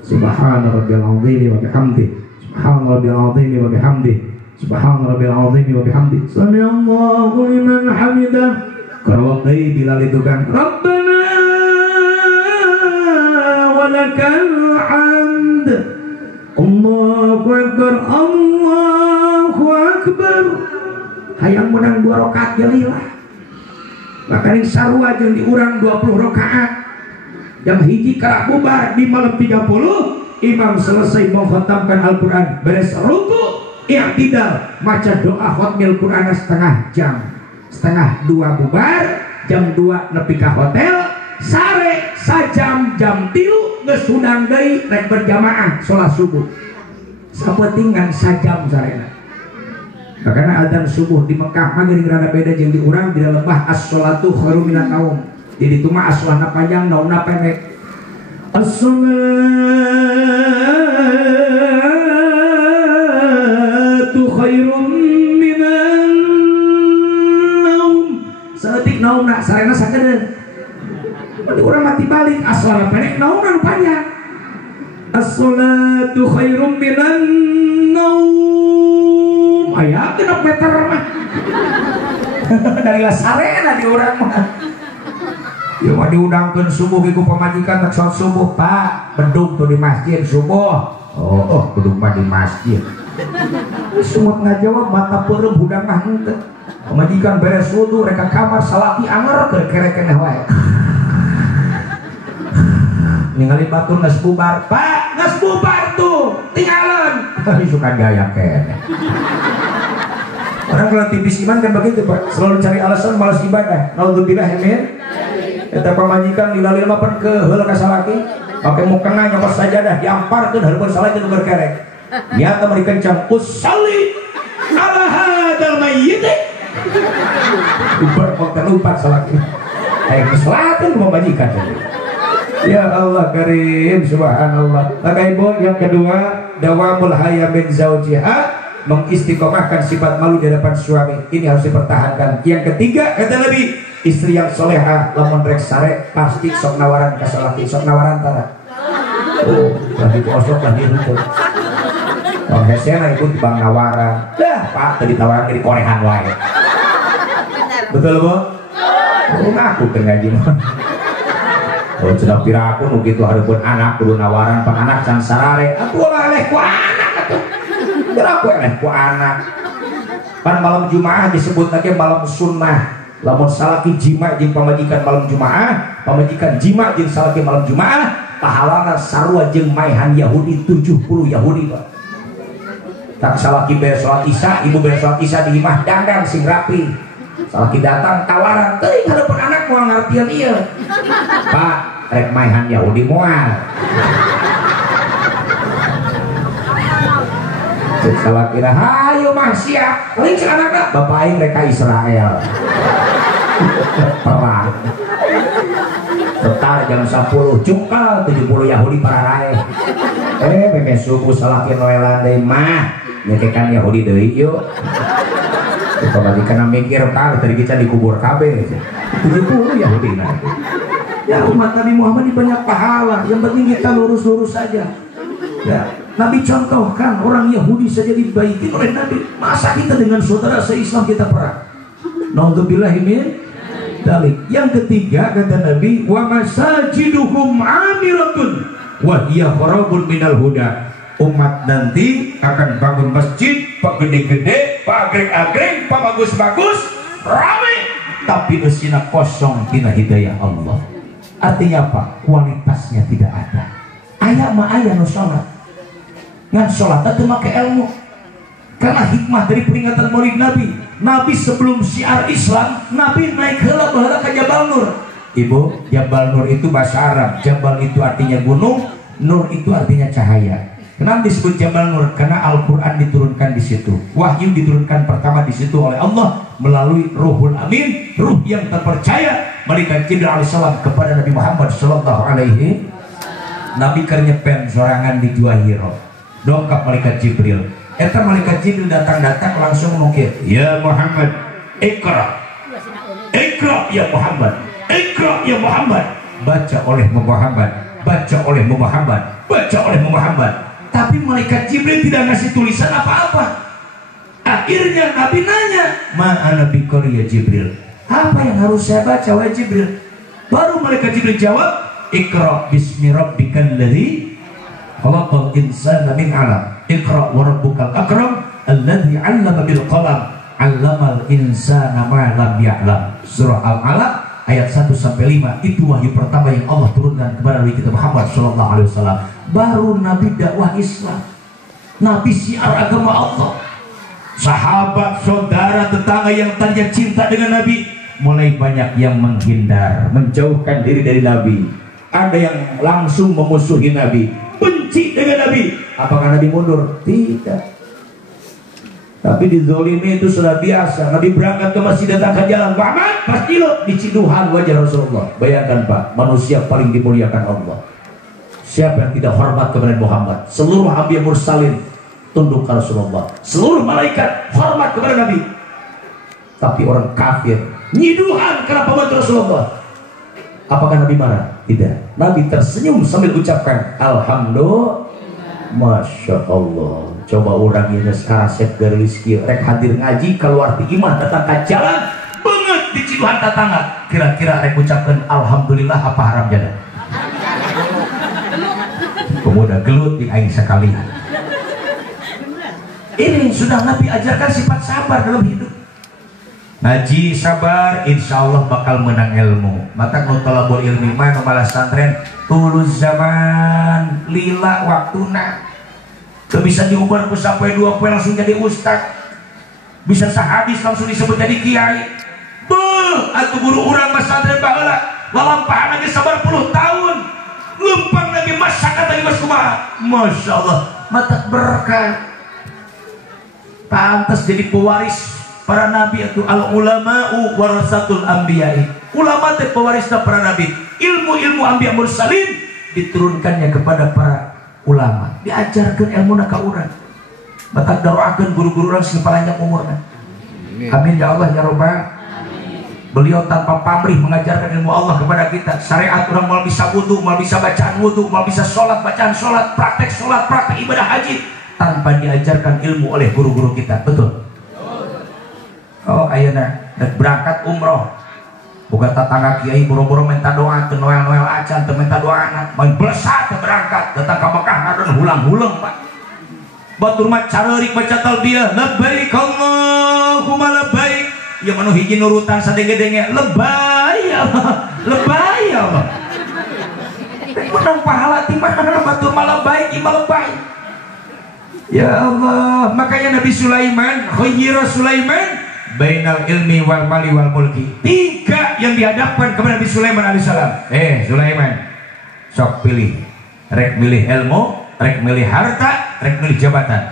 Subhana rabbiyal azim wa bihamdi. Subhana rabbiyal azim wa bihamdi. Subhana rabbiyal azim wa bihamdi. Sami Allahu liman hamidah. Karwakai Bilal itu kan Rabbana walakal hamd. Allahu Akbar. Allahu Akbar. Hayang menang 2 rakaat jalilah. Maka ini sarua jeung diurang 20 rakaat. Yang hiji karak bubar di malam 30, imam selesai mengkhatamkan Al-Quran, beres ruku, i'tidal, maca doa khotmil Quran setengah jam. Setengah 2 bubar, jam 2 nepi ka hotel, sare sajam jam 3 geus hudang deui rek berjamaah salat subuh. Sapentingan sajam sarena. Karena adzan subuh di Mekah mah geuning rada beda jeung di urang di lembah as-sholatu khairum minan naum. Jadi itu mah aslahna panjang naumna pendek. As-sholatu khairum minan naum. Saeutik naumna sarena sakedeung. Di urang mati balik aslahna pendek naumna panjang. As-sholatu khairum minan naum. Aya 6 meter mah. Dari sarena di urang mah. Ya mah diundangkeun subuh iku pamajikan tak salat subuh, Pak. Bedug tuh di masjid subuh. Oh, bedug mah di masjid. Sumut ngajawab mata peureum hudang mah henteu. Pamajikan beres wudu rek ka kamar salaki anger keur kerek-keneh wae. Ningali batur geus bubar, Pak, geus bubar tuh. Tinggalan. Suka gaya keneh. Orang kalau tipis iman kan begitu Pak, selalu cari alasan malas ibadah. Naudzubillah amin. Eta pamajikan dilalil mapan ke heula ka salaki, make mukena nyokot sajadah diamparkeun hareupeun salaki nu berkerek. Ya teh mari kencang usalli ala hadzal mayyit. Ubar kok terlupa salaki. Aya keselatan pamajikan. Ya Allah karim subhanallah. Maka ibu yang kedua, dawamul haya min zaujiha, mengistiqomahkan sifat malu di hadapan suami. Ini harus dipertahankan. Yang ketiga kata Nabi, istri yang soleha lamun rek sare pasti sok nawaran ka salaki, sok nawaran tara. Oh, lagi kosok lagi itu. Oh, hesena ibu bang nawaran. Dah, Pak tadi tawaran di korehan wae. Betul, Bu? Oh, ngaku teh ngaji mah. Oh, cenah piraku nu kitu hareupeun anak kudu nawaran pan anak can sarare. Atuh oleh ku anak atuh. Berapa eleh ku anak. Pan malam Jumaah disebut lagi malam sunnah. Lamun salaki jima jeung pamajikan malam Jumaah, pamajikan jima jeung salaki malam Jumaah, pahalana sarua jeung maihan Yahudi 70 Yahudi, Pak. Tak salaki beres salat Isya, ibu beres salat Isya di imah dandan sing rapi. Salaki datang tawaran, teuing hareupeun anak moal ngartian ieu. Pak, rek maihan Yahudi moal. Salah kira, hayo mah siap. Paling si anak bapak aing rek ka Israel. Perang. Tetar jam 10 cungkal 70 Yahudi pararae. Meme subuh salaki noelan deui mah. Nyekekan Yahudi deui yuk. Kita balik kana mikir ka tadi kita dikubur kabeh. 70 Yahudi nah. Ya umat Nabi Muhammad ini banyak pahala. Yang penting kita lurus-lurus saja. Ya. Nabi contohkan orang Yahudi saja dibaiki oleh Nabi. Masa kita dengan saudara se-Islam kita perang? Naudzubillahi min dzalik. Yang ketiga kata Nabi, wa masajiduhum amiratun wa hiya kharabun minal huda. Umat nanti akan bangun masjid, pak gede-gede, pak agreng-agreng, pak bagus-bagus, ramai, tapi usina kosong tina hidayah Allah. Artinya apa? Kualitasnya tidak ada. Aya mah aya nu salat. Ngan salat teh make ilmu. Karena hikmah dari peringatan Maulid Nabi. Nabi sebelum syiar Islam, Nabi naik heula baheula ka Jabal Nur. Ibu, Jabal Nur itu bahasa Arab. Jabal itu artinya gunung, Nur itu artinya cahaya. Kenapa disebut Jabal Nur? Karena Al-Quran diturunkan di situ. Wahyu diturunkan pertama di situ oleh Allah melalui Ruhul Amin, ruh yang terpercaya, malaikat Jibril alaihissalam kepada Nabi Muhammad sallallahu alaihi. Nabi keur nyepen sorangan di Gua Hiro. Dongkap malaikat Jibril. Eta malaikat Jibril datang langsung ngomong, "Ya Muhammad, Iqra. Iqra ya Muhammad. Iqra ya Muhammad." Baca oleh Muhammad, baca oleh Muhammad, baca oleh Muhammad. Tapi malaikat Jibril tidak ngasih tulisan apa-apa. Akhirnya Nabi nanya, "Ma'ana biqari ya Jibril?" Apa yang harus saya baca wahai Jibril? Baru malaikat Jibril jawab, "Iqra bismi rabbikal ladzi khalaqal insana min 'alaq. Iqra wa rabbukal akram alladzi 'allama bil qalam 'allamal insana ma lam ya'lam." Surah Al-Alaq ayat 1 sampai 5 itu wahyu pertama yang Allah turunkan kepada Nabi kita Muhammad sallallahu alaihi wasallam. Baru Nabi dakwah Islam, Nabi syiar agama Allah. Sahabat, saudara, tetangga yang tadinya cinta dengan Nabi mulai banyak yang menghindar, menjauhkan diri dari Nabi. Ada yang langsung memusuhi Nabi, benci dengan Nabi. Apakah Nabi mundur? Tidak. Tapi dizolimi itu sudah biasa. Nabi berangkat ke masjid, datang ke jalan, Muhammad pasti lo diciduhan wajah Rasulullah. Bayangkan Pak, manusia paling dimuliakan Allah. Siapa yang tidak hormat kepada Muhammad? Seluruh Nabi mursalin tunduk ke Rasulullah. Seluruh malaikat hormat kepada Nabi. Tapi orang kafir nyiduhan karena pembantu Rasulullah. Apakah Nabi marah? Tidak. Nabi tersenyum sambil ucapkan Alhamdulillah. Masya Allah. Coba orang ini sekarang set rizki rek hadir ngaji keluar di imah datang ke jalan banget diciduhan tetangga. Kira-kira rek ucapkan Alhamdulillah apa haram jada? Pemuda gelut di aing sekali. Ini sudah Nabi ajarkan sifat sabar dalam hidup. Ngaji sabar, insya Allah bakal menang ilmu. Maka nutalabul ilmi mana malah santren tulus zaman lila waktuna. Tuh bisa diukur sampai 2 poin langsung jadi ustad. Bisa sehadis langsung disebut jadi kiai. Beuh, atuh guru urang mas santren baheula lalampahan lagi sabar 10 tahun. Lempang lagi masyarakat lagi mas kumaha. Masya Allah, mata berkah. Pantas jadi pewaris para nabi itu al ulama'u warasatul anbiya'i. Ulama teh pewarisna para nabi. Ilmu-ilmu anbiya mursalin diturunkannya kepada para ulama. Diajarkan ilmu ka urang. Maka doakeun guru-guru urang sing panjang umurna. Amin ya Allah ya Rabbal. Beliau tanpa pamrih mengajarkan ilmu Allah kepada kita. Syariat orang mau bisa wudu, mau bisa bacaan wudu, mau bisa sholat, bacaan sholat, praktek ibadah haji tanpa diajarkan ilmu oleh guru-guru kita. Betul? Oh ayeuna berangkat umroh bukan tetangga kiai buru-buru minta doa ke noel-noel acan teu minta doa anak main blesat berangkat datang ke Mekah ngaran hulang-hulang Pak. Batur mah careurik baca talbiyah labbaik Allahumma labbaik. Ya manu hiji nurutan sadenge-denge lebay Allah, lebay Allah. Menang pahala ti mana batur malah baik imal baik. Ya Allah, makanya Nabi Sulaiman, khayyira Sulaiman bainal ilmi wal mali wal mulki. 3 yang dihadapkan kepada Nabi Sulaiman alaihissalam. Sulaiman, sok pilih. Rek milih ilmu, rek milih harta, rek milih jabatan.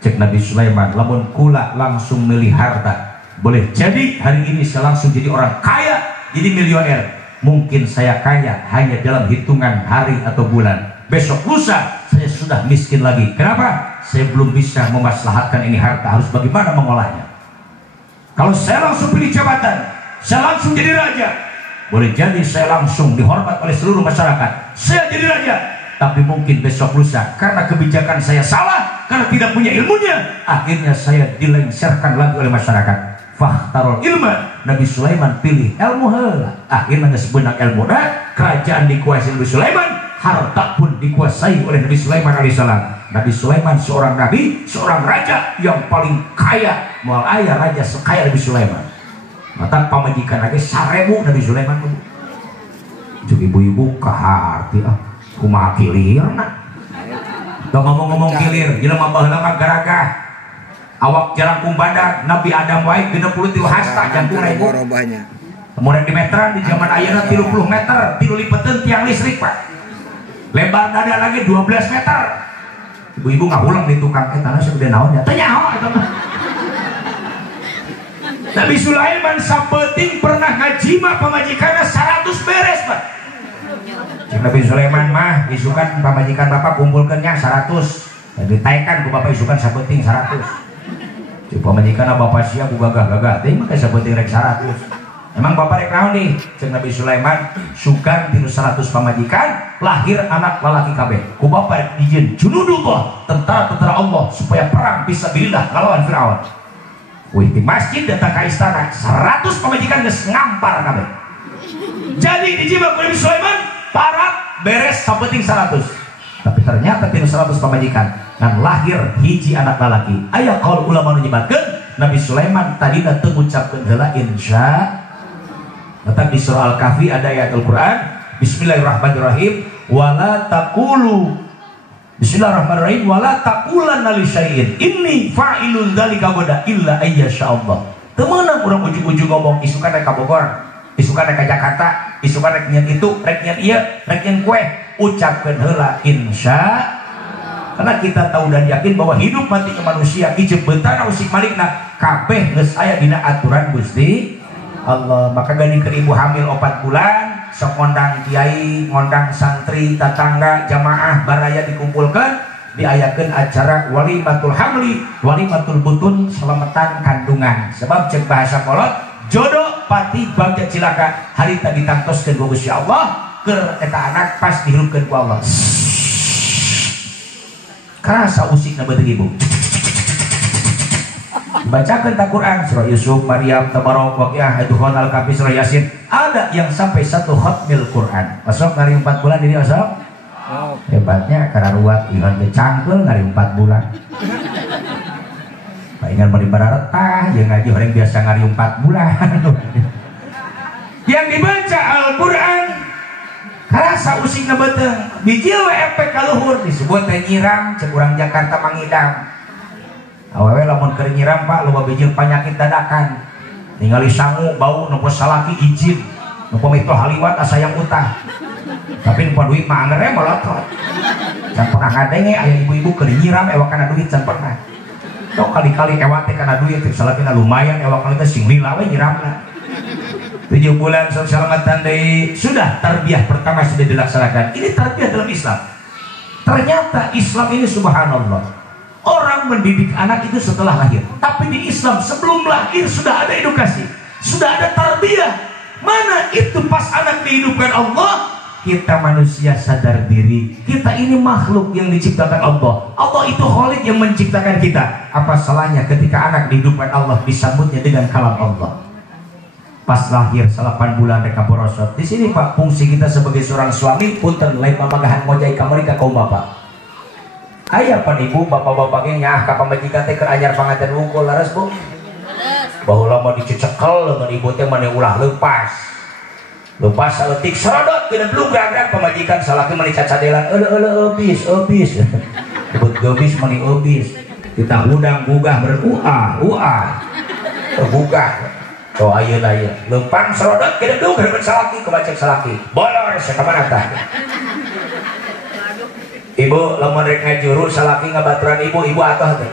Cek Nabi Sulaiman, lamun kula langsung milih harta. Boleh jadi hari ini saya langsung jadi orang kaya, jadi milioner. Mungkin saya kaya hanya dalam hitungan hari atau bulan. Besok lusa saya sudah miskin lagi. Kenapa? Saya belum bisa memaslahatkan ini harta. Harus bagaimana mengolahnya. Kalau saya langsung pilih jabatan, saya langsung jadi raja. Boleh jadi saya langsung dihormat oleh seluruh masyarakat. Saya jadi raja. Tapi mungkin besok lusa karena kebijakan saya salah, karena tidak punya ilmunya, akhirnya saya dilengsarkan lagi oleh masyarakat. Fahtarul ilma, Nabi Sulaiman pilih ilmu heula. Akhirnya sebenarnya ilmu kerajaan dikuasai Nabi Sulaiman, harta pun dikuasai oleh Nabi Sulaiman alaihissalam. Nabi Sulaiman seorang nabi, seorang raja yang paling kaya. Moal aya raja sekaya Nabi Sulaiman. Mata pamajikan lagi 1000 Nabi Sulaiman. Itu ibu-ibu kahati kumaha kilirna. Tuh ngomong-ngomong kilir, jelema baheula mah garagah. Awak jarangkung badak, Nabi Adam wae 63 hasta jantung regu. Kemudian di meteran di zaman ayeuna 30 meter, tilu lipeteun tiang listrik, Pak. Lebar dada lagi 12 meter. Ibu-ibu ngahulang di tukang tanah sudah naon ya. Tanya apa itu mah. Nabi Sulaiman sabeting pernah ngajima pamajikanna 100 beres, Pak. Nabi Sulaiman mah isukan pamajikan Bapak kumpulkeunnya 100. Dan ditaekan ku Bapak isukan sabeting 100. Coba pamajikanna Bapak sia ku gagah-gagah teh mah sabeting rek 100. Emang Bapak rek naon nih? Cek Nabi Sulaiman sugan tinu 100 pamajikan lahir anak lalaki kabeh. Ku Bapak dijieun junudullah, tentara-tentara Allah supaya perang fisabilillah ngalawan Firaun. Wih, di masjid datang ke istana 100 pamajikan geus ngampar kabeh. Jadi dijibak Nabi Sulaiman parat beres sabeting 100. Tapi ternyata tinu 100 pamajikan ngan lahir hiji anak lalaki. Aya qaul ulama nu nyebatkeun Nabi Sulaiman tadina teu ngucapkeun heula insya. Letak di surah Al-Kahfi ada ayat Al-Quran. Bismillahirrahmanirrahim. Wala taqulu. Bismillahirrahmanirrahim. Wala taqulanna li syai'in inni fa'ilun dzalika ghadan illa ayyasha'allah. Teu meunang urang ujug-ujug ngomong isukan rek ka Bogor, isukan rek ka Jakarta, isukan rek nyeun itu, rek nyeun ieu, rek nyeun kue. Ucapkeun heula insya. Karena kita tahu dan yakin bahwa hidup mati ke manusia ijeub beutana usik malikna kabeh geus aya dina aturan Gusti Allah. Maka gadikeun ibu hamil 4 bulan sok ngondang kiai, ngondang santri, tetangga, jamaah baraya dikumpulkan, diayakeun acara walimatul hamli, walimatul butun, selamatan kandungan. Sebab cek bahasa kolot jodoh pati bagja cilaka harita ditangtoskeun ku Gusti Allah keur eta anak pas dihirupkeun ku Allah. Karasa usikna beuteung ibu. Bacakan tak Quran surah Yusuf, Maryam, Tabarok, Waqiah, Ad-Dukhan, Al-Kahfi, surah Yasin. Ada yang sampai 1 khatmil Quran. Masuk ngari 4 bulan ini masuk. Hebatnya karena ruat ilan kecangkel ngari 4 bulan. Pak ingat mau dibaratah, yang ngaji orang biasa ngari 4 bulan. Yang dibaca Al-Quran karasa usik na beteung. Bijil we efek kaluhur disebut teh nyiram, cek urang Jakarta mangidam. Awewe lamun keur nyiram Pak loba bijil penyakit dadakan. Ningali sangu bau nu salaki izin. Nu pamito haliwat asa yang utah. Tapi nu duit mah angere molotot. Can pernah ngadenge aya ibu-ibu keur nyiram ewak kana duit can pernah. Tok kali-kali ewak teh kana duit salakina lumayan ewak kana teh sing lila we nyiramna. 7 bulan selamatan deui sudah tarbiyah pertama sudah dilaksanakan. Ini tarbiyah dalam Islam. Ternyata Islam ini subhanallah. Orang mendidik anak itu setelah lahir. Tapi di Islam sebelum lahir sudah ada edukasi, sudah ada tarbiyah. Mana itu pas anak dihidupkan Allah, kita manusia sadar diri. Kita ini makhluk yang diciptakan Allah. Allah itu Khalik yang menciptakan kita. Apa salahnya ketika anak dihidupkan Allah disambutnya dengan kalam Allah? Pas lahir 8 bulan reka borosot. Di sini Pak, fungsi kita sebagai seorang suami punten lain pamagahan ngojai kamari ka kaum bapak. Ayah pan ibu bapak-bapaknya nyah ka pamajikan teh keur anyar panganten wungkul laras Bu. Baheula mah dicecekel dengan ibu teh mane ulah leupas. Leupas saleutik serodot kena blugag pamajikan salaki mani cacadelan euleuh eubis. Sebut eubis mani eubis. Kita udang gugah beruah. Gugah. Tuh ayeuna ieu. Leumpang serodot kena blugag salaki kebacek salaki. Bolor sakamana tah. Ibu lamun rek ngajuru salaki ngabaturan ibu atoh teh.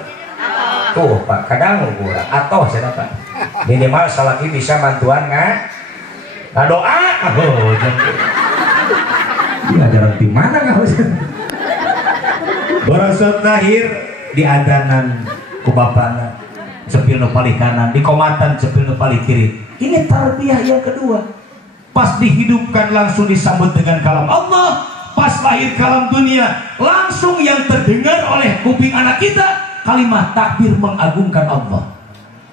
Tuh Pak kadang urang atoh cenah Pak. Minimal salaki bisa mantuan ngadoa. Oh, iya ajaran di mana enggak usah. Borosot lahir di adanan ku bapana cepil nu paling kanan, di komatan cepil nu paling kiri. Ini tarbiyah yang kedua. Pas dihidupkan langsung disambut dengan kalam Allah. Pas lahir ke alam dunia langsung yang terdengar oleh kuping anak kita kalimat takbir mengagungkan Allah.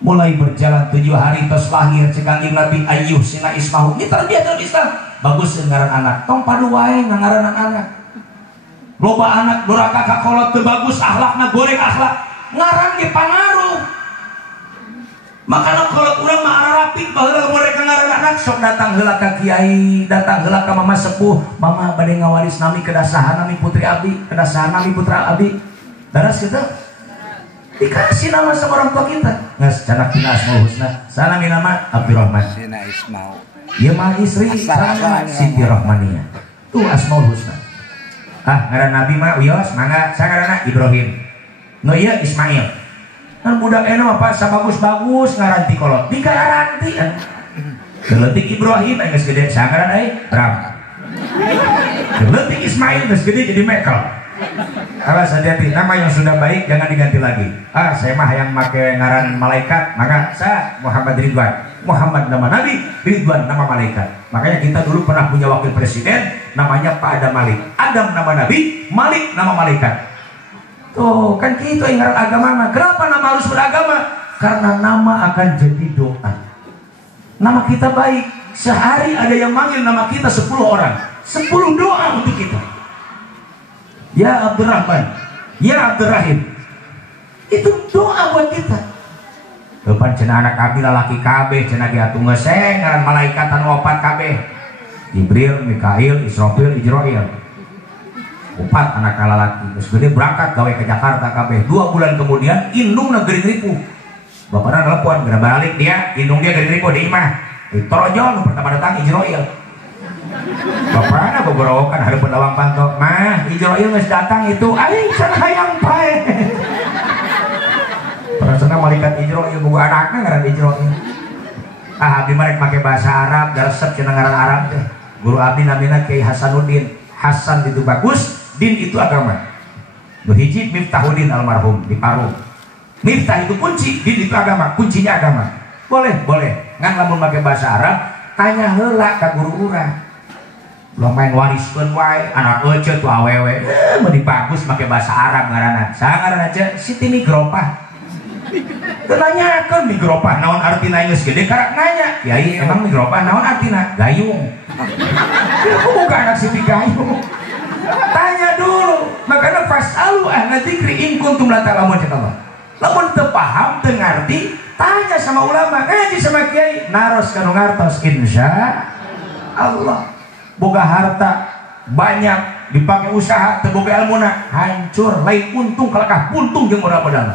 Mulai berjalan 7 hari tos lahir cekangjing Nabi Ayyuh sina ismahu. Ini tarbiyah dalam Islam. Bagus ngaran anak tong padu wae ngaranan anak. Loba anak duraka ka kolot teu bagus akhlakna goreng akhlak ngaran ge pangaruh. Makanya kalau kurang mah rapid baheula mereka ngaranna sok datang heula ka kiai, datang heula ka mama sepuh, mama bade ngawaris nami kedasahan nami putri abdi, kedasahan nami putra abdi. Daras kita dikasih nama sama orang tua kita. Ngas canak tina Asmaul Husna. Sana nama Abdurrahman. Sina Ismaul. Ieu mah istri sana Siti Rahmania. Tuh Asmaul Husna. Ah, ngaran nabi mah wios mangga sangarana Ibrahim. No ieu Ismail. Kan budak eno apa sabagus-bagus ngaranti kolot dikaranti kan keletik Ibrahim geus gede sangaran Ram keletik Ismail geus gede jadi Mekel. Awas hati-hati, nama yang sudah baik jangan diganti lagi. Saya mah yang make ngaran malaikat, maka saya Muhammad Ridwan. Muhammad nama nabi, Ridwan nama malaikat. Makanya kita dulu pernah punya wakil presiden namanya Pak Adam Malik. Adam nama nabi, Malik nama malaikat. Tuh kan gitu yang ngaran agama mah. Kenapa nama harus beragama? Karena nama akan jadi doa. Nama kita baik. Sehari ada yang manggil nama kita 10 orang. 10 doa untuk kita. Ya Abdurrahman, ya Abdurrahim. Itu doa buat kita. Depan cenah anak kabeh lalaki kabeh cenah diatung ngeseng ngaran malaikat anu 4 kabeh. Jibril, Mikail, Israfil, Ijrail. 4 anak lalaki. Terus gede berangkat gawe ke Jakarta kabeh. 2 bulan kemudian indung negeri ripuh. Bapakna telepon, geura balik dia, indung dia geri ripuh di imah. Ditorojol pertama datang Ijrail. Bapakna bogorokan hareupeun lawang panto. Mah, Ijrail geus datang itu. Aing sana hayang pae. Perasana malaikat Ijrail boga anakna ngaran Ijrail. Abdi marek make bahasa Arab, resep cenah ngaran Arab teh. Guru abdi namina Kiai Hasanuddin. Hasan itu bagus, din itu agama. Hiji Miftahuddin almarhum di Paru. Miftah itu kunci, din itu agama, kuncinya agama. Boleh, boleh. Ngan lamun make bahasa Arab, tanya heula ka guru urang. Lo main wariskeun wae, anak ece tuh awewe. Meni bagus make bahasa Arab ngaranna. Saha ngaranna ce? Siti Migropah. Nanyakeun Migropah naon artina geus gede karak nanya. Kiai emang Migropah naon artina? Gayung. Aku bukan anak Siti Gayung. Tanya dulu. Makanya fasalu ahla dzikri in kuntum la ta'lamun Allah. Lamun teu paham, teu ngarti, tanya sama ulama, ngaji sama kiai, naros kanu ngartos insya Allah. Boga harta banyak dipakai usaha, teu boga ilmuna hancur, lain untung kalakah puntung jeung modal-modalna.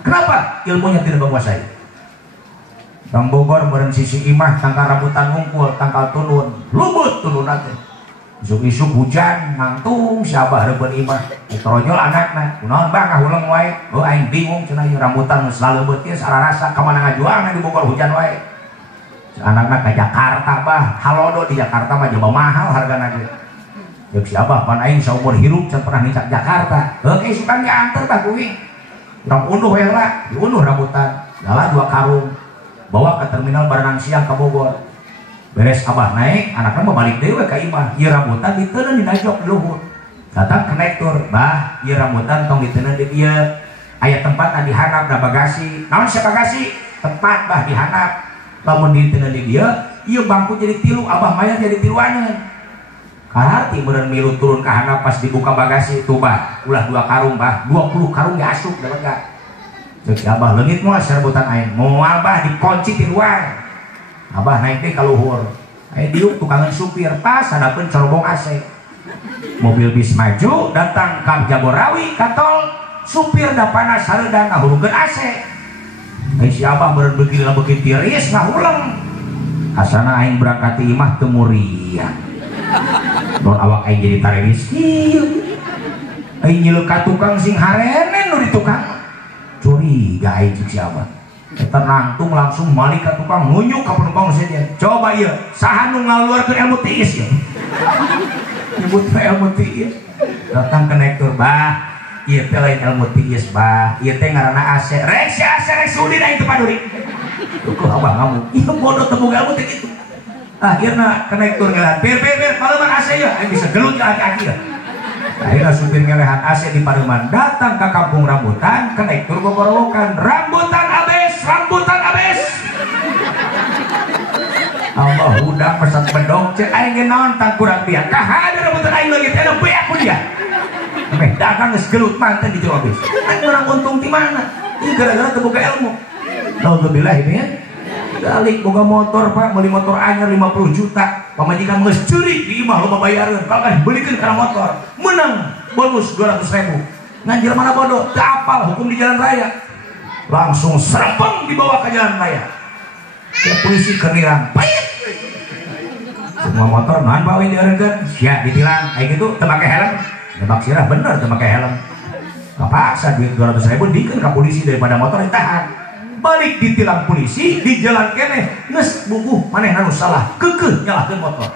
Kenapa? Ilmunya tidak menguasai. Bang Bogor meureun sisi imah tangkal rambutan unggul, tangkal tunun, lubut tunun teh. Isuk-isuk hujan nangtung siabah reubeun imah. Ditorojol anakna. Kunaon Bang ngahuleng wae. Oh aing bingung cenah ieu rambutan geus laleubeut ieu sararasa ka mana ngajualna di Bogor hujan wae. Anakna ka Jakarta bah, halodo di Jakarta mah jauh mahal hargana ge. Jeung siabah pan aing saumur hirup can pernah nicak Jakarta. Heuh sukan diantar bah kuing. Urang unduh we heula, diunduh rambutan. Jalan 2 karung. Bawa ke terminal barenang siang ke Bogor. Beres abah naik, anaknya mau balik dewe ke imah. Ieu rambutan diteuneun dina jok luhur. Datang konektor, bah, ieu rambutan tong diteuneun di dieu. Aya tempat dihanap da bagasi. Naon sia bagasi? Tempat bah dihanap. Lamun diteuneun di dieu, ieu bangku jadi 3, abah maya jadi 3-aneun. Karati meureun milu turun ka handap pas dibuka bagasi tuh bah, ulah 2 karung bah, 20 karung diasup da lega. Cek abah leungit moal rambutan aing. Moal bah dikunci di luar. Abah naik deh ke luhur. Diuk tukangan supir pas hadapan cerobong AC. Mobil bis maju datang ke Jagorawi katol supir da panas hareudan ngahulungkeun AC. Si abah meureun begitu tiris ngahuleng. Asana aing berangkat ti imah teu murian. Don awak aing jadi tareris. Aing nyeuleuk ka tukang sing harenen nu di tukang. Curiga aing cik si abah. Kita nangtung langsung balik ke tukang ngunyuk ke penumpang saja. Coba ya, saha nu ngaluarkeun ilmu tiis ya. Nyebut ilmu tiis. Datang konektor, bah, ieu teh lain ilmu tiis, bah. Ieu teh ngaranna AC. Rek si AC rek sudi da itu paduri. Tuh abah ngamuk. Ieu bodoh teu boga ilmu teh kitu. Akhirna konektor ngelehan, "Bir, pareman AC ya." Aing bisa gelut ke aki-aki ya. Akhirnya supir ngelehan AC di Pademan. Datang ke kampung rambutan, konektor gogorowokan, "Rambutan abes, rambutan abes." Allah udang pesat bedong cek aing ge naon tang kurang dia. Kahade rambutan aing lagi teh beak aku dia. Dagang geus gelut manten di Jawa geus. Aing urang untung di mana? Ieu gara-gara teu boga ilmu. Alhamdulillah ini ya. Dalik boga motor Pak, beli motor anyar 50 juta. Pamajikan geus curi di imah loba bayareun. Kalau kan belikan karena motor, menang bonus 200.000. Nganjil mana bodoh, teu apal hukum di jalan raya. Langsung serempeng dibawa ke jalan raya. Ke polisi kenirang. Payet. Semua motor nahan bawa dieureunkeun, sia ditilang kayak gitu teu make helm. Nebak sirah bener teu make helm. Kapaksa duit 200.000 dikeun ka polisi daripada motor ditahan. Balik ditilang polisi di jalan kene geus bubuh maneh anu salah keukeuh nyalahkeun motor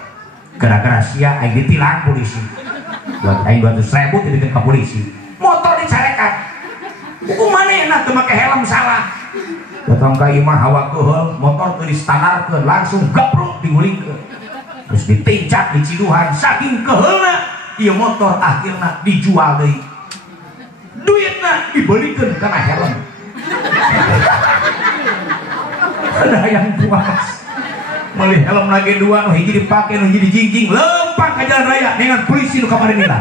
gara-gara sia aing ditilang polisi buat aing 200.000 dikeun ka polisi motor dicarekan bubuh manehna teu make helm salah datang ka imah hawa keheul motor teu distandarkeun langsung gapruk digulingkeun terus ditincak diciduhan saking keheulna ieu motor akhirna dijual deui duitna dibelikeun kana helm. Ada yang puas beli helm lagi dua nu hiji dipake nu hiji dijingjing lempang ke jalan raya dengan polisi nu kemarin nila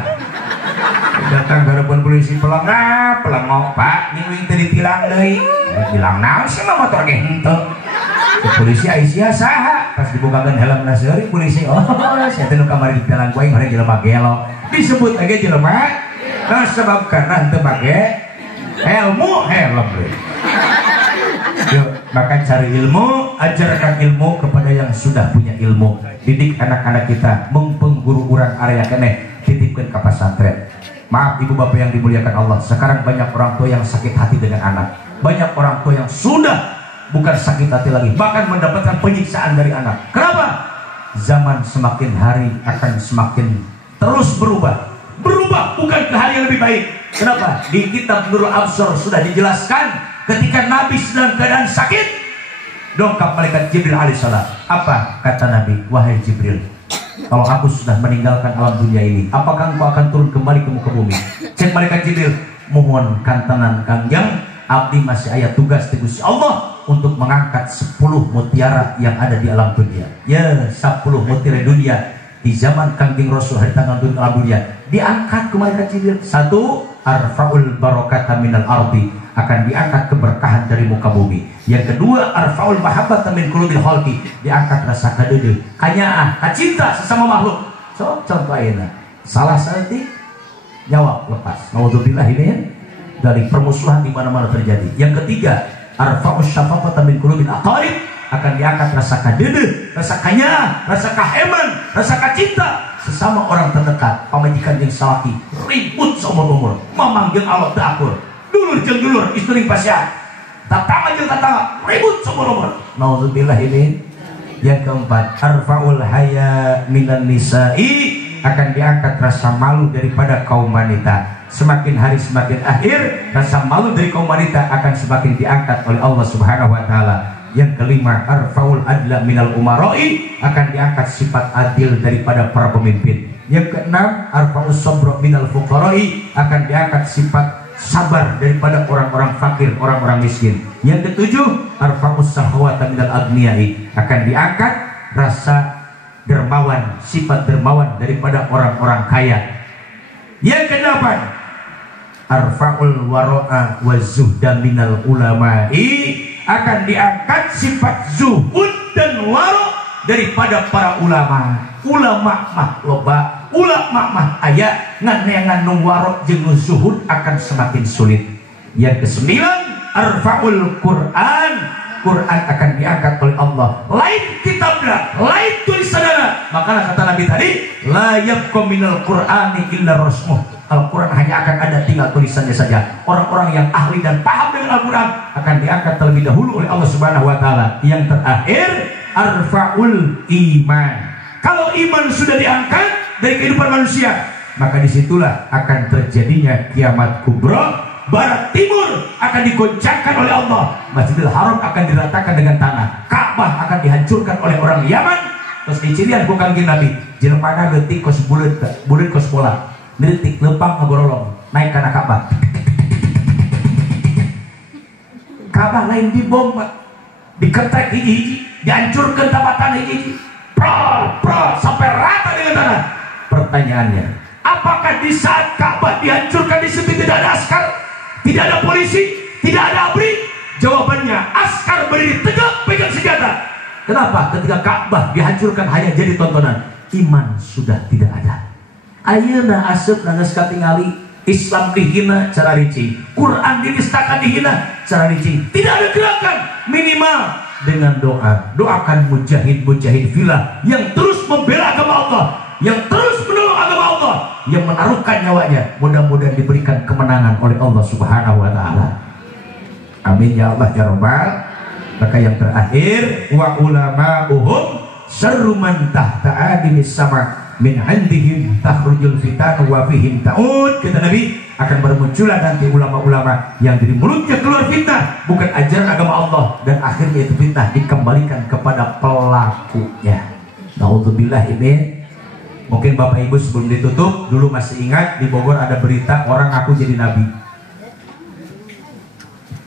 datang ke hadapan polisi pelengap Pak nyingling tadi tilang deui bilang naon sih mah motor ge henteu polisi Aisyah saha pas dibukakeun helmna seuri polisi saya teh nu kemarin ditilang ku aing mari jelema gelo disebut lagi jelema sebab karena henteu make helm yuk maka cari ilmu, ajarkan ilmu kepada yang sudah punya ilmu. Didik anak-anak kita, mumpung guru urang area kene titipkan ke pesantren. Maaf ibu bapak yang dimuliakan Allah, sekarang banyak orang tua yang sakit hati dengan anak. Banyak orang tua yang sudah bukan sakit hati lagi, bahkan mendapatkan penyiksaan dari anak. Kenapa? Zaman semakin hari akan semakin terus berubah. Berubah bukan ke hal yang lebih baik. Kenapa? Di kitab Nurul Absar sudah dijelaskan ketika Nabi sedang keadaan sakit, dongkap malaikat Jibril alaihissalam. Apa kata Nabi? Wahai Jibril, kalau aku sudah meninggalkan alam dunia ini, apakah engkau akan turun kembali ke muka bumi? Cek malaikat Jibril, mohon kantenan kangjang, abdi masih aya tugas di Gusti Allah untuk mengangkat 10 mutiara yang ada di alam dunia. Ya, 10 mutiara dunia di zaman Kangjeng Rasul hari tanggal alam dunia diangkat ke malaikat Jibril. 1. Arfaul barakata minal ardi, akan diangkat keberkahan dari muka bumi. Yang kedua, arfaul mahabbata min qulubil khalqi, diangkat rasa kadeudeung, kanyaah, kacinta sesama makhluk. So, contoh ayeuna, salah saeutik nyawa lepas. Naudzubillah ini ya, dari permusuhan di mana-mana terjadi. Yang ketiga, arfaus syafaqata min qulubil aqarib, akan diangkat rasa kadeudeung, rasa kanyaah, rasa kaheman, rasa kacinta sesama orang terdekat. Pamajikan jeung salaki ribut seumur-umur, mamang jeung Allah teu akur, dulur jeung dulur, istri pasya, tatangga jeung tatangga ribut seumur-umur. Nauzubillah ini. Yang keempat, arfaul haya minan nisa'i, akan diangkat rasa malu daripada kaum wanita. Semakin hari semakin akhir, rasa malu dari kaum wanita akan semakin diangkat oleh Allah Subhanahu wa taala. Yang kelima, arfaul adla minal umara'i, akan diangkat sifat adil daripada para pemimpin. Yang keenam, arfaus sabra minal fuqara'i, akan diangkat sifat sabar daripada orang-orang fakir, orang-orang miskin. Yang ketujuh, arfaus sahwata minal agniya'i, akan diangkat rasa dermawan, sifat dermawan daripada orang-orang kaya. Yang kedelapan, arfaul wara'a wa zuhda minal ulama'i, akan diangkat sifat zuhud dan waro daripada para ulama. Ulama mah loba, ulama mah aya, ngan nu waro jeung zuhud akan semakin sulit. Yang kesembilan, arfaul Quran, Quran akan diangkat oleh Allah. Lain kitabna, lain tulisanna. Maka kata Nabi tadi, la yabqa minal Qur'ani illa rasmuh. Al-Quran hanya akan ada tinggal tulisannya saja. Orang-orang yang ahli dan paham dengan Al-Quran akan diangkat terlebih dahulu oleh Allah Subhanahu wa taala. Yang terakhir, arfaul iman. Kalau iman sudah diangkat dari kehidupan manusia, maka disitulah akan terjadinya kiamat kubra. Barat timur akan digoncangkan oleh Allah. Masjidil Haram akan diratakan dengan tanah. Ka'bah akan dihancurkan oleh orang Yaman. Terus dicirian ku Kangjeng Nabi, jelema leutik kos buleut kos bola. Niritik lempang ngagorolong naik kana Ka'bah. Ka'bah lain dibom, diketek hiji-hiji, dihancurkan tapatan hiji-hiji, sampai rata dengan tanah. Pertanyaannya, apakah di saat Ka'bah dihancurkan di situ tidak ada askar, tidak ada polisi, tidak ada ABRI? Jawabannya, askar berdiri tegak pegang senjata. Kenapa? Ketika Ka'bah dihancurkan hanya jadi tontonan, iman sudah tidak ada. Ayeuna asup nangis katingali, Islam dihina cara ricing, Quran dinistakan dihina cara ricing. Tidak ada gerakan, minimal dengan doa. Doakan mujahid-mujahid fillah yang terus membela agama Allah, yang terus menolong agama Allah, yang menaruhkan nyawanya. Mudah-mudahan diberikan kemenangan oleh Allah Subhanahu wa ta'ala. Amin ya Allah ya Rabbal. Maka yang terakhir, wa ulama'uhum syarru man tahta adimis sama min indihim takhrujul fitan wa fihim ta'ud. Kata Nabi, akan bermunculan nanti ulama-ulama yang dari mulutnya keluar fitnah, bukan ajaran agama Allah, dan akhirnya itu fitnah dikembalikan kepada pelakunya. Naudzubillah. Ini mungkin Bapak Ibu sebelum ditutup dulu masih ingat di Bogor ada berita orang ngaku jadi nabi.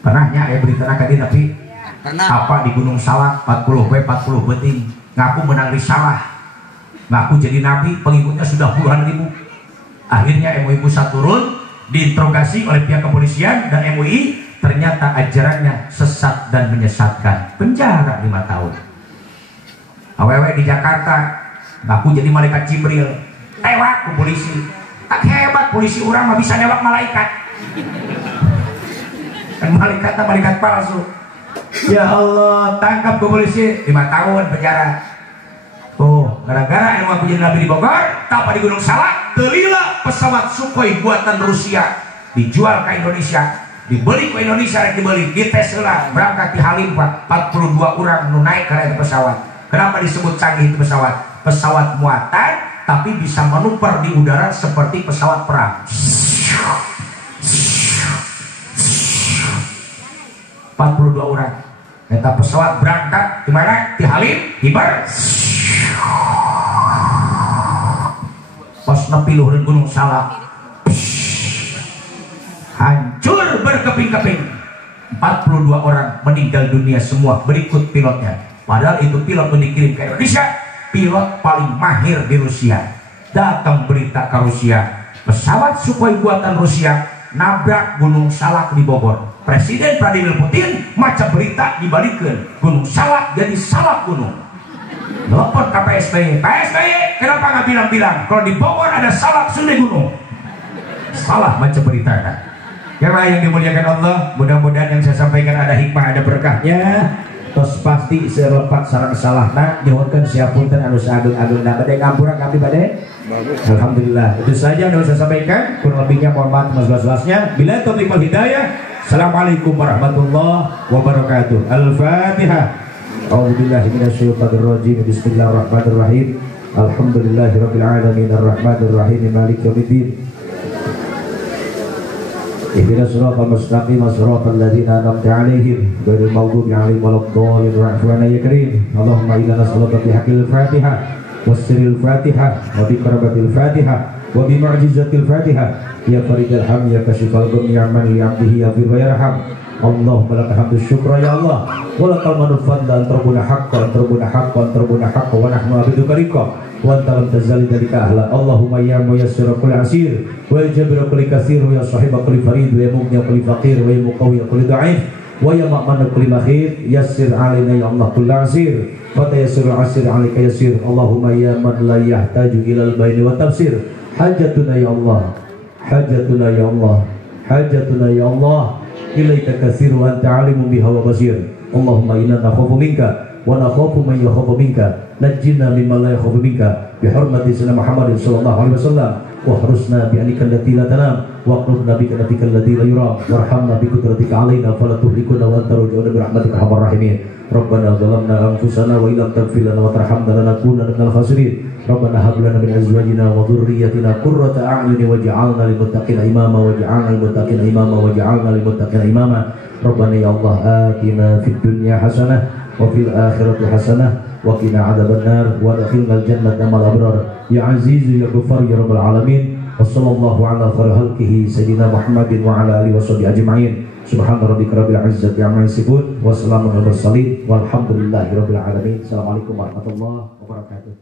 Pernahnya ya berita nakadi nabi apa di Gunung Salak 40 beting ngaku menang risalah, ngaku jadi nabi, pengikutnya sudah puluhan ribu. Akhirnya MUI pusat turun, diinterogasi oleh pihak kepolisian dan MUI, ternyata ajarannya sesat dan menyesatkan. Penjara 5 tahun. Awewe di Jakarta ngaku jadi malaikat Jibril, tewak ke polisi. Tak hebat polisi orang mah bisa newak malaikat. Dan malaikatnya malaikat palsu. Ya Allah, tangkap ke polisi 5 tahun penjara. Oh, gara-gara yang aku jadi nabi di Bogor, tanpa di Gunung Salak, telila pesawat Sukhoi buatan Rusia dijual ke Indonesia, dibeli ke Indonesia, dibeli di Tesla, berangkat di Halim Pak, 42 orang naik ke pesawat. Kenapa disebut canggih itu pesawat? Pesawat muatan, tapi bisa manuver di udara seperti pesawat perang. 42 orang. Eta pesawat berangkat di mana? Di Halim, Hibar. Pas nepi luhureun Gunung Salak, hancur berkeping-keping. 42 orang meninggal dunia semua, berikut pilotnya. Padahal itu pilot yang dikirim ke Indonesia, pilot paling mahir di Rusia. Datang berita ke Rusia, pesawat Sukhoi buatan Rusia nabrak Gunung Salak di Bogor. Presiden Vladimir Putin macam berita dibalikkan, Gunung Salak jadi salak gunung. Telepon ke PSBY, PSBY kenapa nggak bilang-bilang kalau di Bogor ada salak sungai gunung? Salah macam berita kan? Karena yang dimuliakan Allah, mudah-mudahan yang saya sampaikan ada hikmah, ada berkahnya. Terus pasti selepat sarang salah nak nyuwunkeun siapunten anu saageng-ageng badai ngampura kami badai. Alhamdulillah. Itu saja yang saya sampaikan. Kurang lebihnya mohon maaf jelas-jelasnya. Bila taufik wal hidayah. Assalamualaikum warahmatullahi wabarakatuh. Al-Fatihah. A'udzubillahi minasyaitonir rajim. Bismillahirrahmanirrahim. Alhamdulillahirabbil alamin arrahmanir rahim maliki yaumiddin. Ihdinas siratal mustaqim siratal ladzina an'amta 'alaihim ghairil maghdubi 'alaihim waladdallin. Wa'afwana ya karim. Allahumma inna nas'aluka bihaqqil Fatihah wasiril Fatihah wa bi karabatil Fatihah wa bi mu'jizatil Fatihah ya faridal ham ya kashifal gham ya man li 'abdihi ya fir yarham. Allahumma lakal hamdu syukra ya Allah wa lakal manu fadlan tarbuna haqqan wa nahnu abiduka riqa wa anta lam tazali dalika ahla. Allahumma ya muyassir kulli asir wa jabir kulli katsir wa ya sahib kulli farid wa ya mughni kulli faqir wa ya muqawwi kulli da'if wa ya ma'man kulli makhir yassir alaina ya Allah kulli asir wa tayassir asir alika yassir. Allahumma ya man la yahtaju ilal baini wa tafsir hajatuna ya Allah, hajatuna ya Allah, hajatuna ya Allah ilaika katsir wa anta alimun biha wa basir. Allahumma inna nakhafu minka wa nakhafu man yakhafu minka najjina mimma la yakhafu minka bi hurmati sayyidina Muhammadin sallallahu alaihi wasallam wa harusna bi anika allati la tanam wa qulubna bi kanatika alladhi la yuram warhamna bi qudratika alaina fala tuhlikuna wa anta rujuna bi rahmatika arhamar rahimin. Rabbana zalamna anfusana wa illam taghfir lana wa tarhamna lanakunanna minal khasirin. Rabbana hab lana min azwajina wa dhurriyyatina qurrata a'yunin waj'alna lil muttaqina imama waj'alna lil muttaqina imama waj'alna lil muttaqina imama. Rabbana ya Allah atina fid dunya hasanah wa fil akhirati hasanah wa qina adzabannar wa adkhilnal jannata ma'al abrar ya aziz ya ghafar ya rabbal alamin. Wa sallallahu ala khairil khalqihi sayyidina Muhammadin wa ala alihi washabihi ajma'in. Subhana rabbika rabbil izzati amma yasifun wa salamun alal mursalin walhamdulillahi rabbil alamin. Assalamualaikum warahmatullahi wabarakatuh.